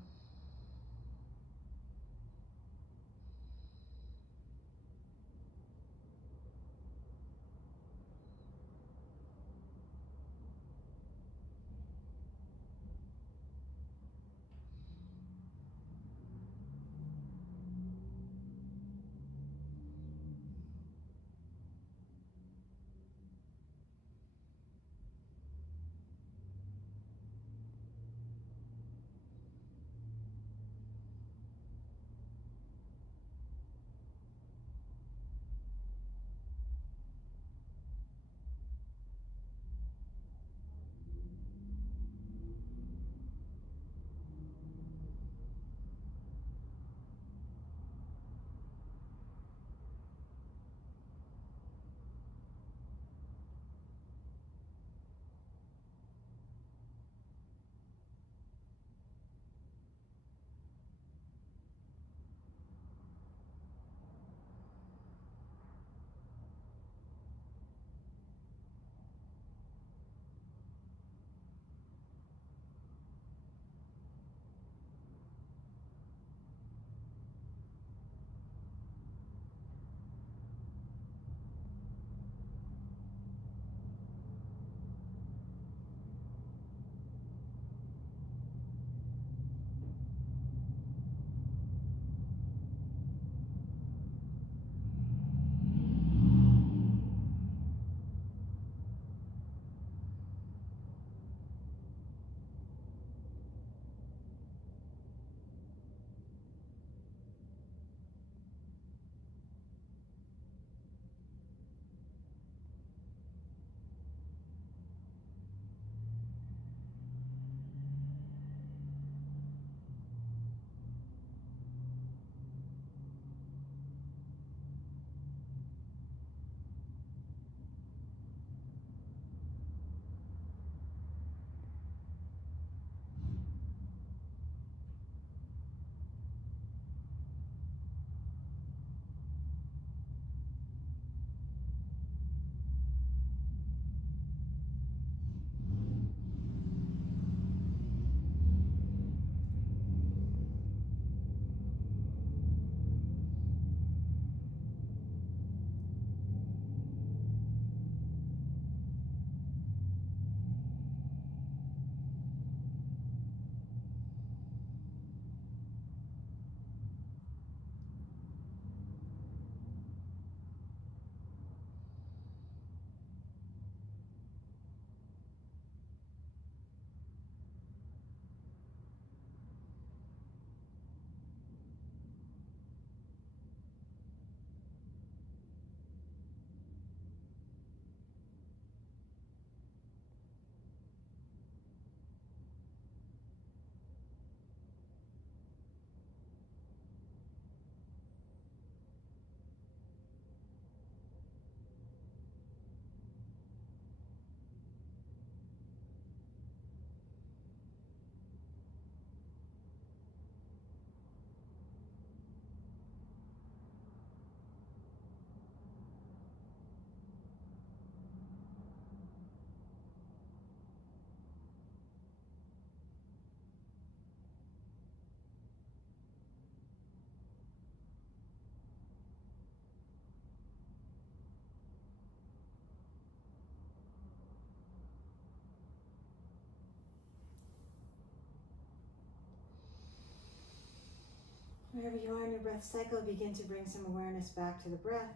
Wherever you are in your breath cycle, begin to bring some awareness back to the breath.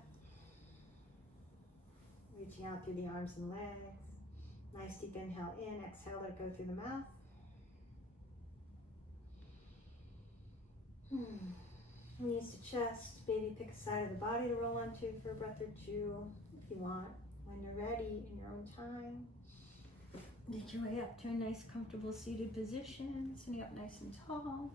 Reaching out through the arms and legs. Nice deep inhale in, exhale, let it go through the mouth. Knees to chest, baby pick a side of the body to roll onto for a breath or two if you want. When you're ready, in your own time, make your way up to a nice comfortable seated position, sitting up nice and tall.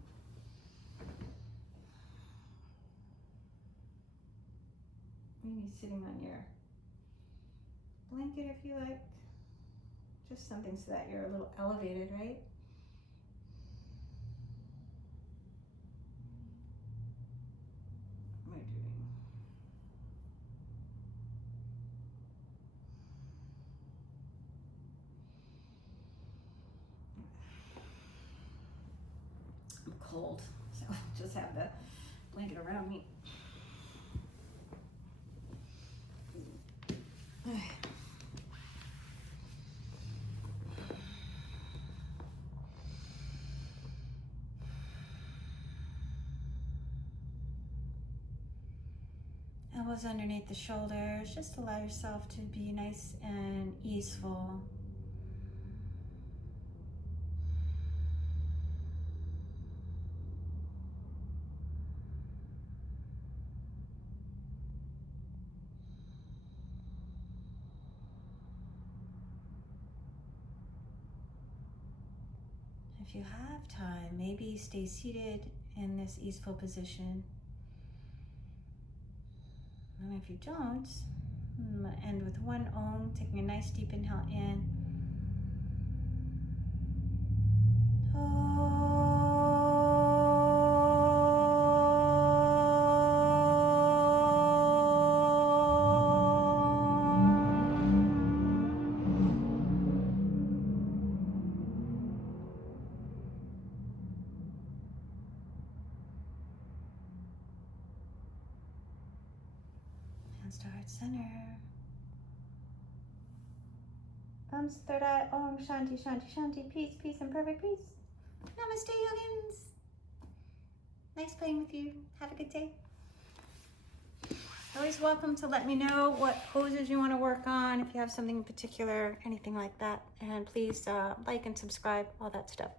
Maybe sitting on your blanket if you like. Just something so that you're a little elevated, right? What am I doing? cold, so just have the blanket around me. Elbows underneath the shoulders. Just allow yourself to be nice and easeful. If you have time, maybe stay seated in this easeful position. And if you don't, I'm going to end with one Om, taking a nice deep inhale in. Hands to heart center. Thumbs to third eye. Om Shanti Shanti Shanti. Peace, peace, and perfect peace. Namaste, yogins. Nice playing with you. Have a good day. Always welcome to let me know what poses you want to work on, if you have something in particular, anything like that. And please like and subscribe, all that stuff.